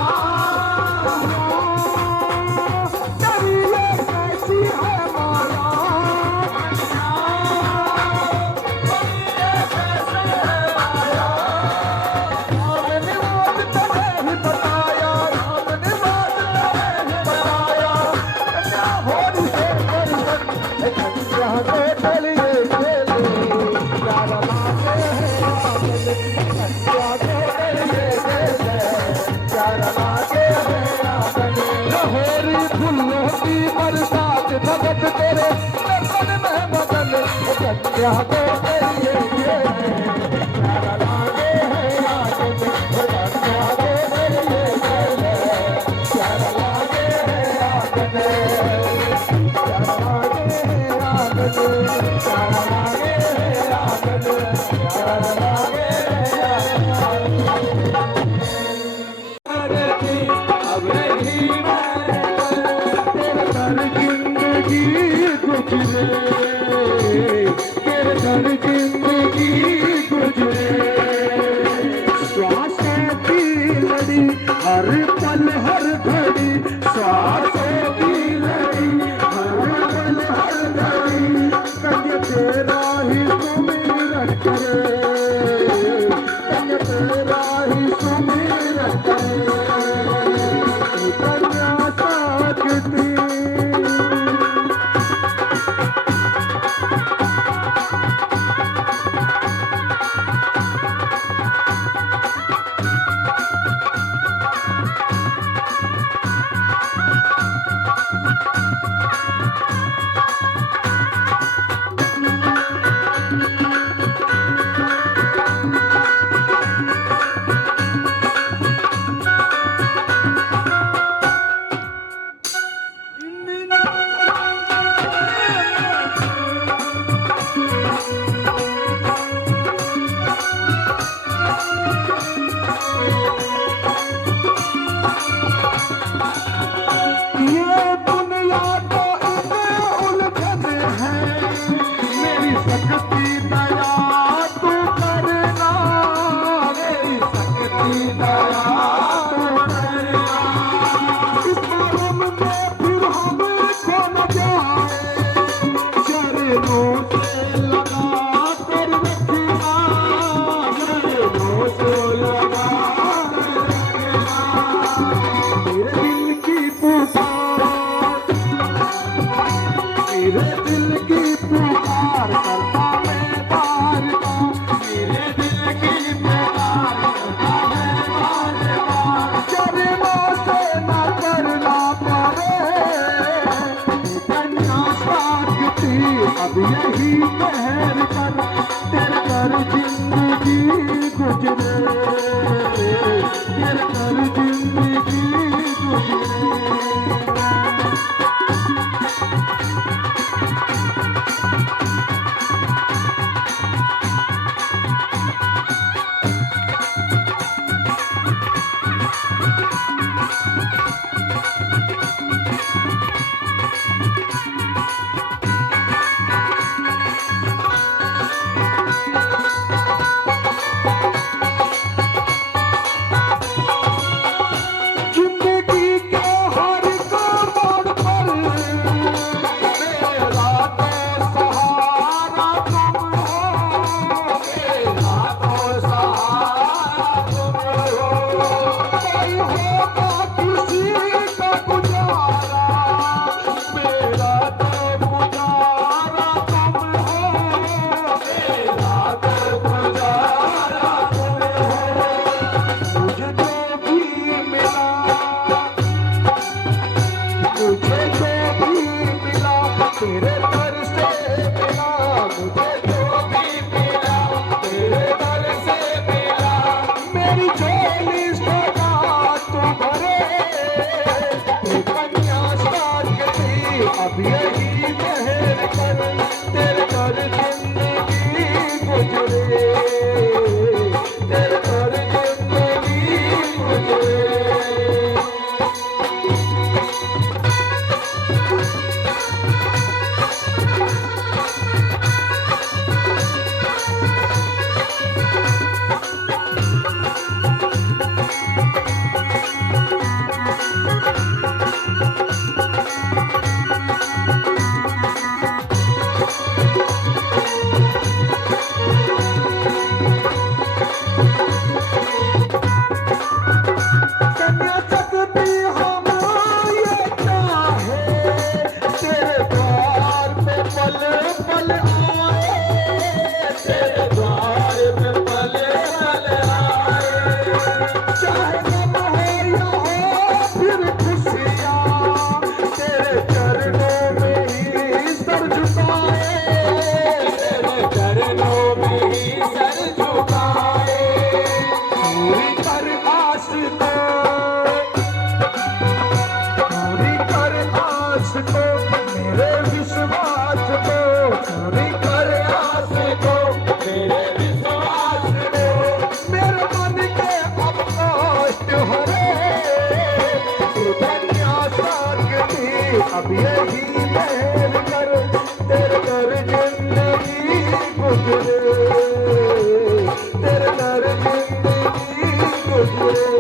तेरी ये कैसी है माया राम ने बात तुम्हें ही बताया राम ने बात तुम्हें ही बताया कन्या होरी से कन्या को चलिए खेले प्यारा लागे है आंगन कन्या को चलिए खेले प्यारा लागे है आंगन होरी फूलों की बरसात भगत तेरे लगन में बदल कन्या को चलिए खेले प्यारा लागे है आंगन कन्या को चलिए खेले प्यारा लागे है आंगन प्यारा लागे है आंगन प्यारा लागे है आंगन प्यारा लागे है आंगन। अब ही तेरे घर जिंदगी गुजरे तेरे घर जिंदगी गुजरे श्वासों की लड़ी हर पल हर घड़ी श्वासों की लड़ी हर पल हर घड़ी कन्या तेरा ही सुमिरन करे कन्या तेरा ही सुमिरन करे कन्या साकती अब यही कहर कर तेरे कर जिंदगी गुजरे तेरे कर जिंदगी गुजरे तेरे दर से मिला मुझे जो भी मिला, तेरे दर से मिला। मेरी झोली सदा तू भरे, तू कन्या सागती अब यही मेहर कर, तेरे दर जिंदगी गुजरे, तेरे दर जिंदगी गुजरे। कन्या सकती हम ये चाहे, तेरे द्वार पे पल पल आए, तेरे द्वार पे पल पल आए। चाहे गम हो या हो फिर खुशियाँ, तेरे चरणों में ही सर झुकाए, तेरे चरणों में ही सर झुकाए। पूरी कर आस को, पूरी कर आस को, मेरे विश्वास को, पूरी कर आस को, मेरे विश्वास को। मेरे मन के अब कष्ट हरे, तू कन्या सागती अब यही मेहर कर, तेरे दर जिंदगी गुजरे, तेरे दर जिंदगी गुजरे।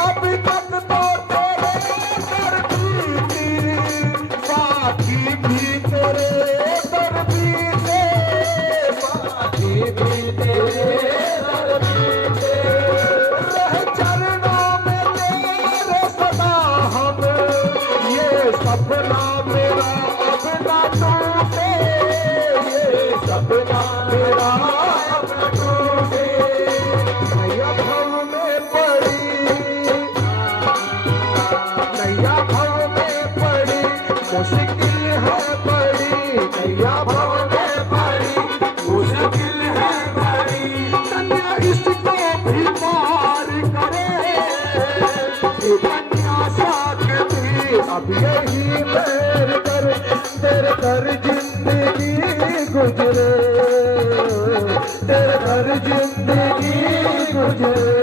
अब तक तो तेरे दर बीती, बाकी भी तेरे दर बीते, बाकी भी तेरे दर बीते। रह चरणों में तेरे सदा हम, ये सपना मेरा अब ना टूटे, ये सपना मेरा अब ना टूटे। नैया भव में पड़ी, नैया भव में पड़ी, मुश्किल है बड़ी, नैया भव में पड़ी, मुश्किल है बड़ी। कन्या इसको भी पार करे, ये कन्या सागती अब यही मेहर कर, तेरे दर जिंदगी गुजरे, तेरे दर जिंदगी गुजरे।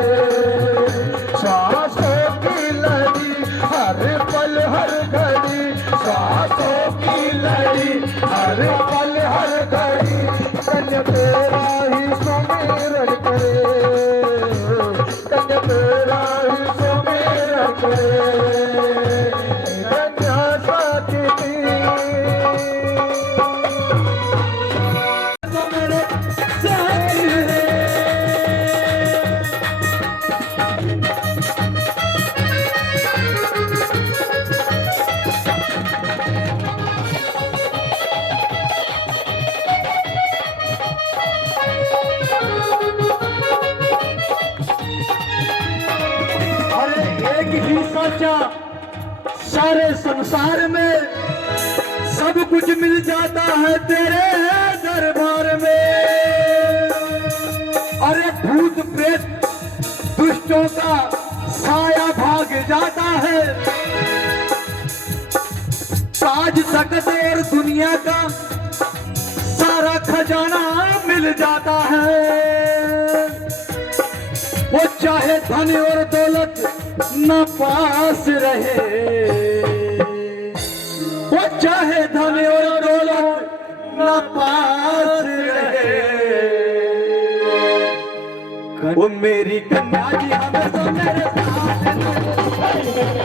सांसों की लड़ी हर पल हर घड़ी, सांसों की लड़ी हर पल हर घड़ी, कन्या तेरा ही सुमिरन करे, कन्या तेरा ही सुमिरन करे। कन्या सागती तो मेरे साथी है। अरे एक ही सच्चा सारे संसार में, सब कुछ मिल जाता है तेरे दरबार में। अरे भूत प्रेत दुष्टों का साया भाग जाता है, ताज तख्त और दुनिया का सारा खजाना मिल जाता है। वो चाहे धन और दौलत न पास रहे, वो चाहे धन और दौलत न पास रहे, वो मेरी कन्या जी हमेशा मेरे साथ रहे।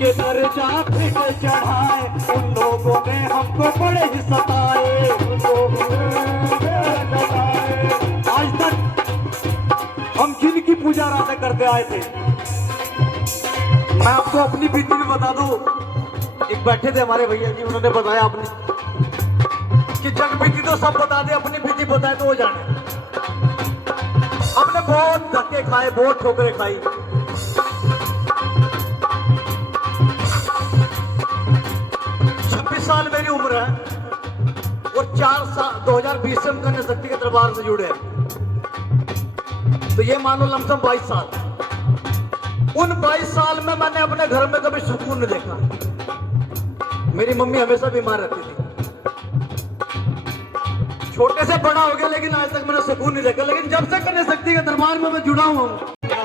के दर्जा फिर चढ़ाए उन लोगों ने हमको बड़े ही सताए, उन लोगों ने सताए। आज तक हम जिनकी पूजा राधा करते आए थे, मैं आपको अपनी बीती भी बता दूं। एक बैठे थे हमारे भैया जी, उन्होंने बताया अपनी कि जग बीती तो सब बता दे, अपनी बीती बताए तो वो जाने। हमने बहुत धक्के खाए, बहुत ठोकरें खाई। 26 साल मेरी उम्र है और 4 साल 2020 से हम कन्या शक्ति के दरबार से जुड़े हैं, तो ये मानो लमसम 22 साल। उन 22 साल में मैंने अपने घर में कभी सुकून नहीं देखा। मेरी मम्मी हमेशा बीमार रहती थी, छोटे से बड़ा हो गया, लेकिन आज तक मैंने सुकून नहीं देखा। लेकिन जब से कन्या शक्ति के दरबार में मैं जुड़ा हूँ,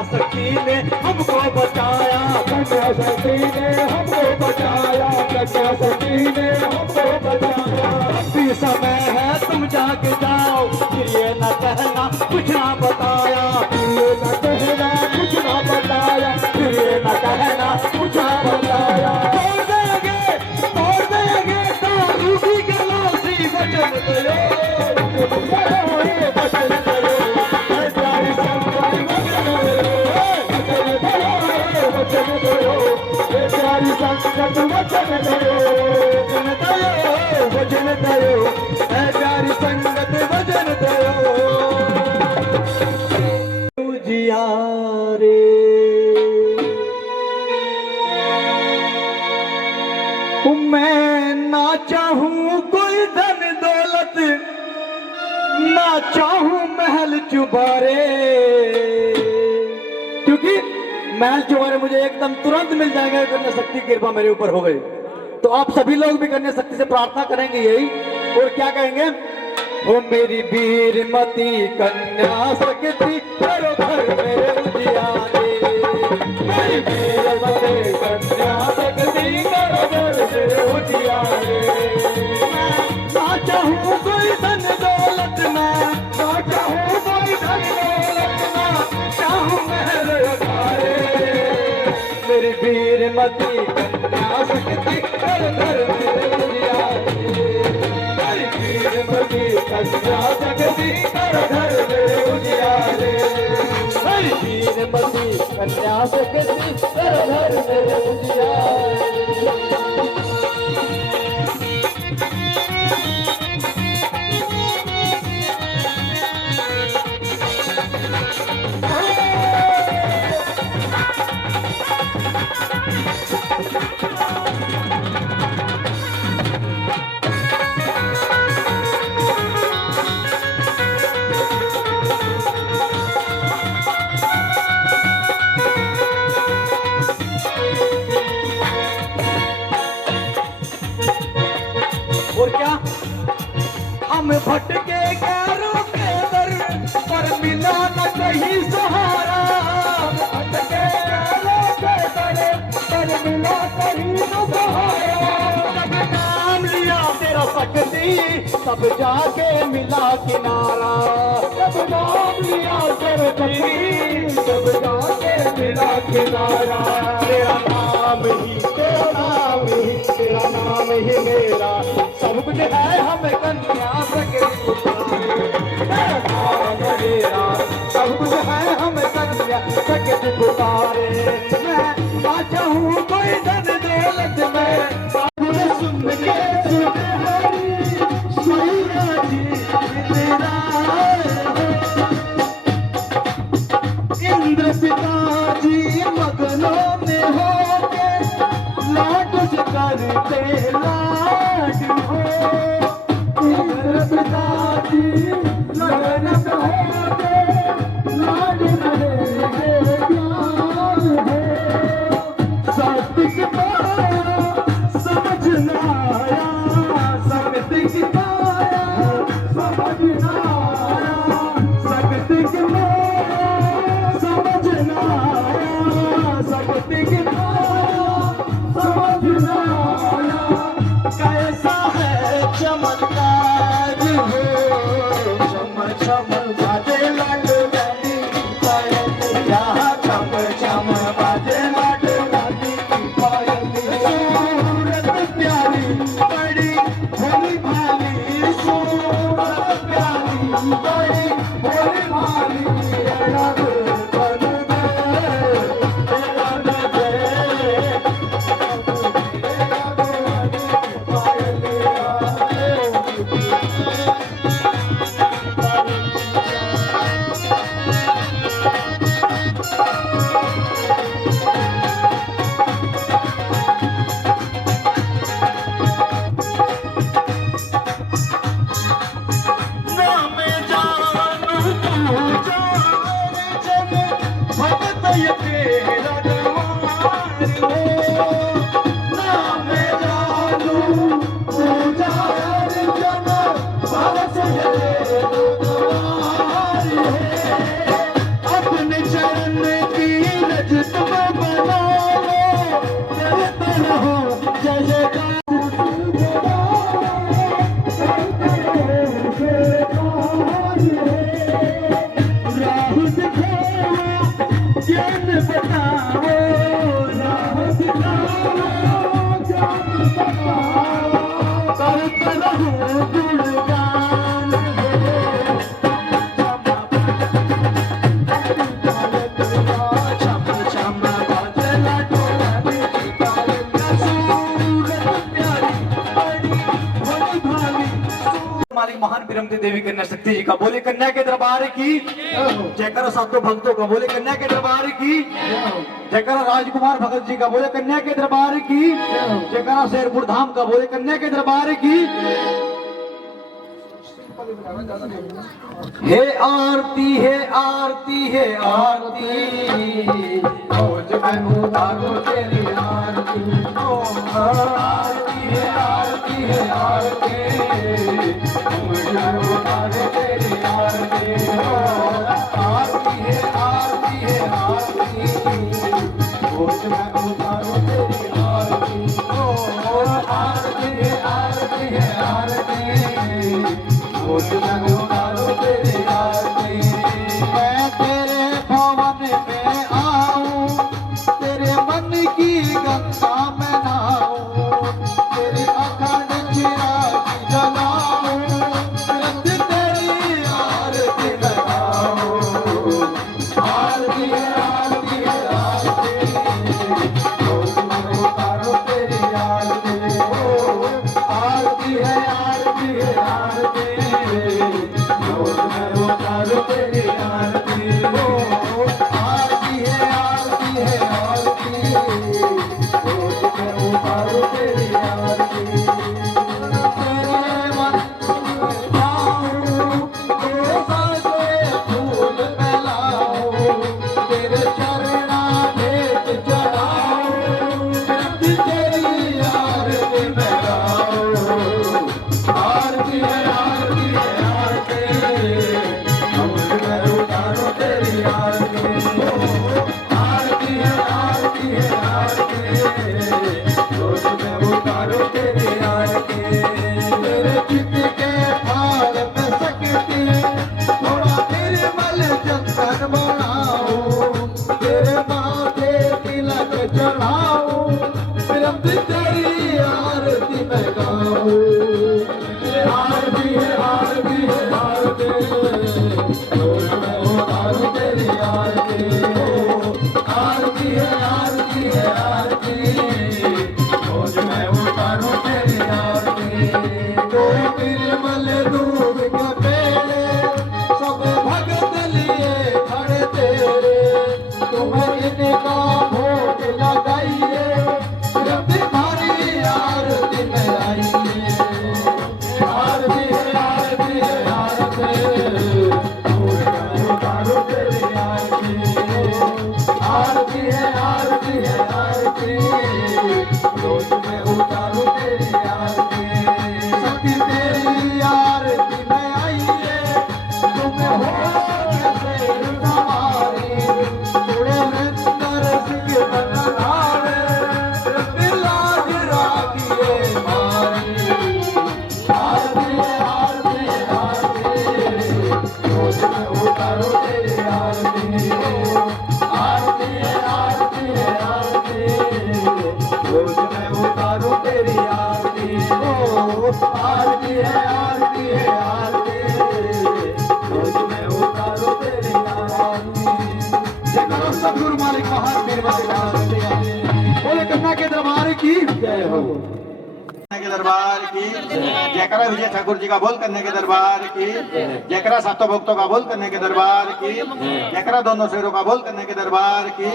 शक्ति ने हमको बचाया, कन्या शक्ति ने हमको बचाया, कन्या शक्ति ने हमको बचाया। अभी समय है तुम जाके जाओ, फिर ये न कहना कुछ ना बताया, फिर ये न कहना कुछ ना बताया, फिर ये न कहना कुछ ना बताया। तोड़ देंगे दारू की गलासी, वचन दो, वचन दो, प्यारी संगत वचन दो, प्यारी संगत वचन दो, वचन दो, प्यारी संगत वचन दो। जिया रे मैं ना चाहूं कोई धन दौलत, ना चाहूं महल चुबारे, क्योंकि महल चुबारे मुझे एकदम तुरंत मिल जाएगा। कन्या शक्ति की कृपा मेरे ऊपर हो गई, तो आप सभी लोग भी कन्या शक्ति से प्रार्थना करेंगे यही, और क्या कहेंगे? ओ मेरी वीरमती कन्या शक्ति करो घर मेरे उजियारे, मेरी वीरमती कन्या शक्ति करो घर मेरे उजियारे। ना चाहूं कोई धन दौलत, ना चाहूं कोई धन दौलत, ना चाहूं महल अटारे, मेरी वीरमती कन्या शक्ति करो घर मेरे उजियारे, मेरी वीरमती कन्या शक्ति करो घर मेरे उजियारे, मेरी वीरमती कन्या शक्ति करो घर मेरे उजियारे। और क्या हम भटके गैरों के दर पर मिला न कहीं सहारा, भटके गैरों के दर पर मिला कहीं न सहारा। जब नाम लिया तेरा तेरा सकती तब जाके मिला किनारा, जब नाम लिया सरस्वती तब जाके मिला किनारा। तेरा नाम ही तेरा नाम ही तेरा नाम ही मेरा सब कुछ है, हमें कन्या सकती तेरा नाम मेरा सब कुछ है, हमें कन्या सकती पुकारे। मैं बाचा हूँ कोई धन दौलत में सुन के सुनहरी सुइया जी तेरा इंद्र पिताजी मगनों में होके लाड करते लाड हो। इंद्र पिताजी मगन में होके लाड करेंगे प्यार हो। सत्य की पाया समझ न आया, सत्य की पाया समझ न आया, सत्य की पाया समझ न आया, सत्य की पाया समझ न आया। कैसा है चमत्कार हो, चम चम बाजे लाड गली पायल, यहाँ चम चम बाजे लाड गली पायल। सूरत प्यारी बड़ी भोली भाली, सूरत प्यारी बड़ी भोली भाली, रंग बन गए, रंग गए, नाम जानू तू जान जन भगत ये तेरा द्वार हो। नाम जानू तू जान जन भगत ये तेरा द्वार है। अपने चरण की रज तुम बनाओ, करते रहो जय जयकार। राह दिखाओ ज्ञान बताओ, राह दिखाओ ज्ञान बताओ, करते रहो गुणगान चम चम बाजे लाडो रानी पायल, सूरत प्यारी बड़ी भोली भाली। हमारी महान विरमती देवी कन्या शक्ति जी का बोले कन्या के दरबार की जयकारा। सातों भक्तों का बोले कन्या के दरबार की जयकारा। राजकुमार भगत जी का बोले कन्या के दरबार की जयकारा। शेरपुर धाम का बोले कन्या के दरबार की। हे आरती है आरती है आरती, रोज मैं उतारो तेरी आरती। ओ आरती है आरती है आरती, मुझे उतारो तेरी आरती। ओ आरती है आरती है आरती, रोज मैं उतारो तेरी आरती। ओ आरती है आरती है आरती, रोज मैं उतारो तेरी आरती। मैं तेरे भवन में आऊं, तेरे मन की गंगा में नहाऊं, तेरी अखंड चिराग जलाऊं, रत तेरी आरती लगाऊं। आरती है आरती है आरती, रोज मैं उतारो तेरी आरती। ओ आरती है आरती है आरती, रोज मैं उतारो तेरी आरती। ओ आरती है आरती है आरती, रोज मैं उतारो तेरी आरती। तेरे मन में जाऊं, तेरे साजे फूल फैलाऊं, तेरे चरणामृत चढ़ाऊं, रत तेरी आरती लगाऊं। आरती है आरती है आरती, रोज मैं तेरे चित के थाल में सकती थोड़ा निर्मल चंदन बनाओ तेरे माथे तिलक चढ़ाओ फिर तेरी आरती में गाओ आरती है आरती है आरती रोज मैं उतारूं तेरी आरती आरती है आरती है आरती रोज मैं उतारूं तेरी आरती तो निर्मल दूध के पेड़े सब भगत लिए खड़े तेरे तुम्हें इनका भोग लगाइए जब तुम्हारी आरती में आइए आरती है आरती है आरती रोज मैं उतारूं तेरी आरती आरती है आरती है आरती रोज मैं उतारूं तेरी आरती सती तेरी आरती में आइए तुम्हें हो जैसे हमारी थोड़े नंदर सिंह बननारे लाज राखिए मारी आरती है आरती है आरती रोज मैं उतारूं तेरी आरती आरती है आरती है आरती रोज मैं उतारूं तेरी आरती ओ आरती है आरती है आरती रोज मैं उतारूं तेरी आरती जय करो सतगुरु मालिक महान पीर बोले कन्या के दरबार की जय हो के दरबार की जयकरा विजय ठाकुर जी का बोल करने के दरबार की जयकरा सातों भक्तों का बोल करने के दरबार की जयकरा दोनों शेरों का बोल करने के दरबार की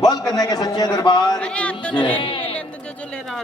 बोल करने के सच्चे दरबार की जो ले रहा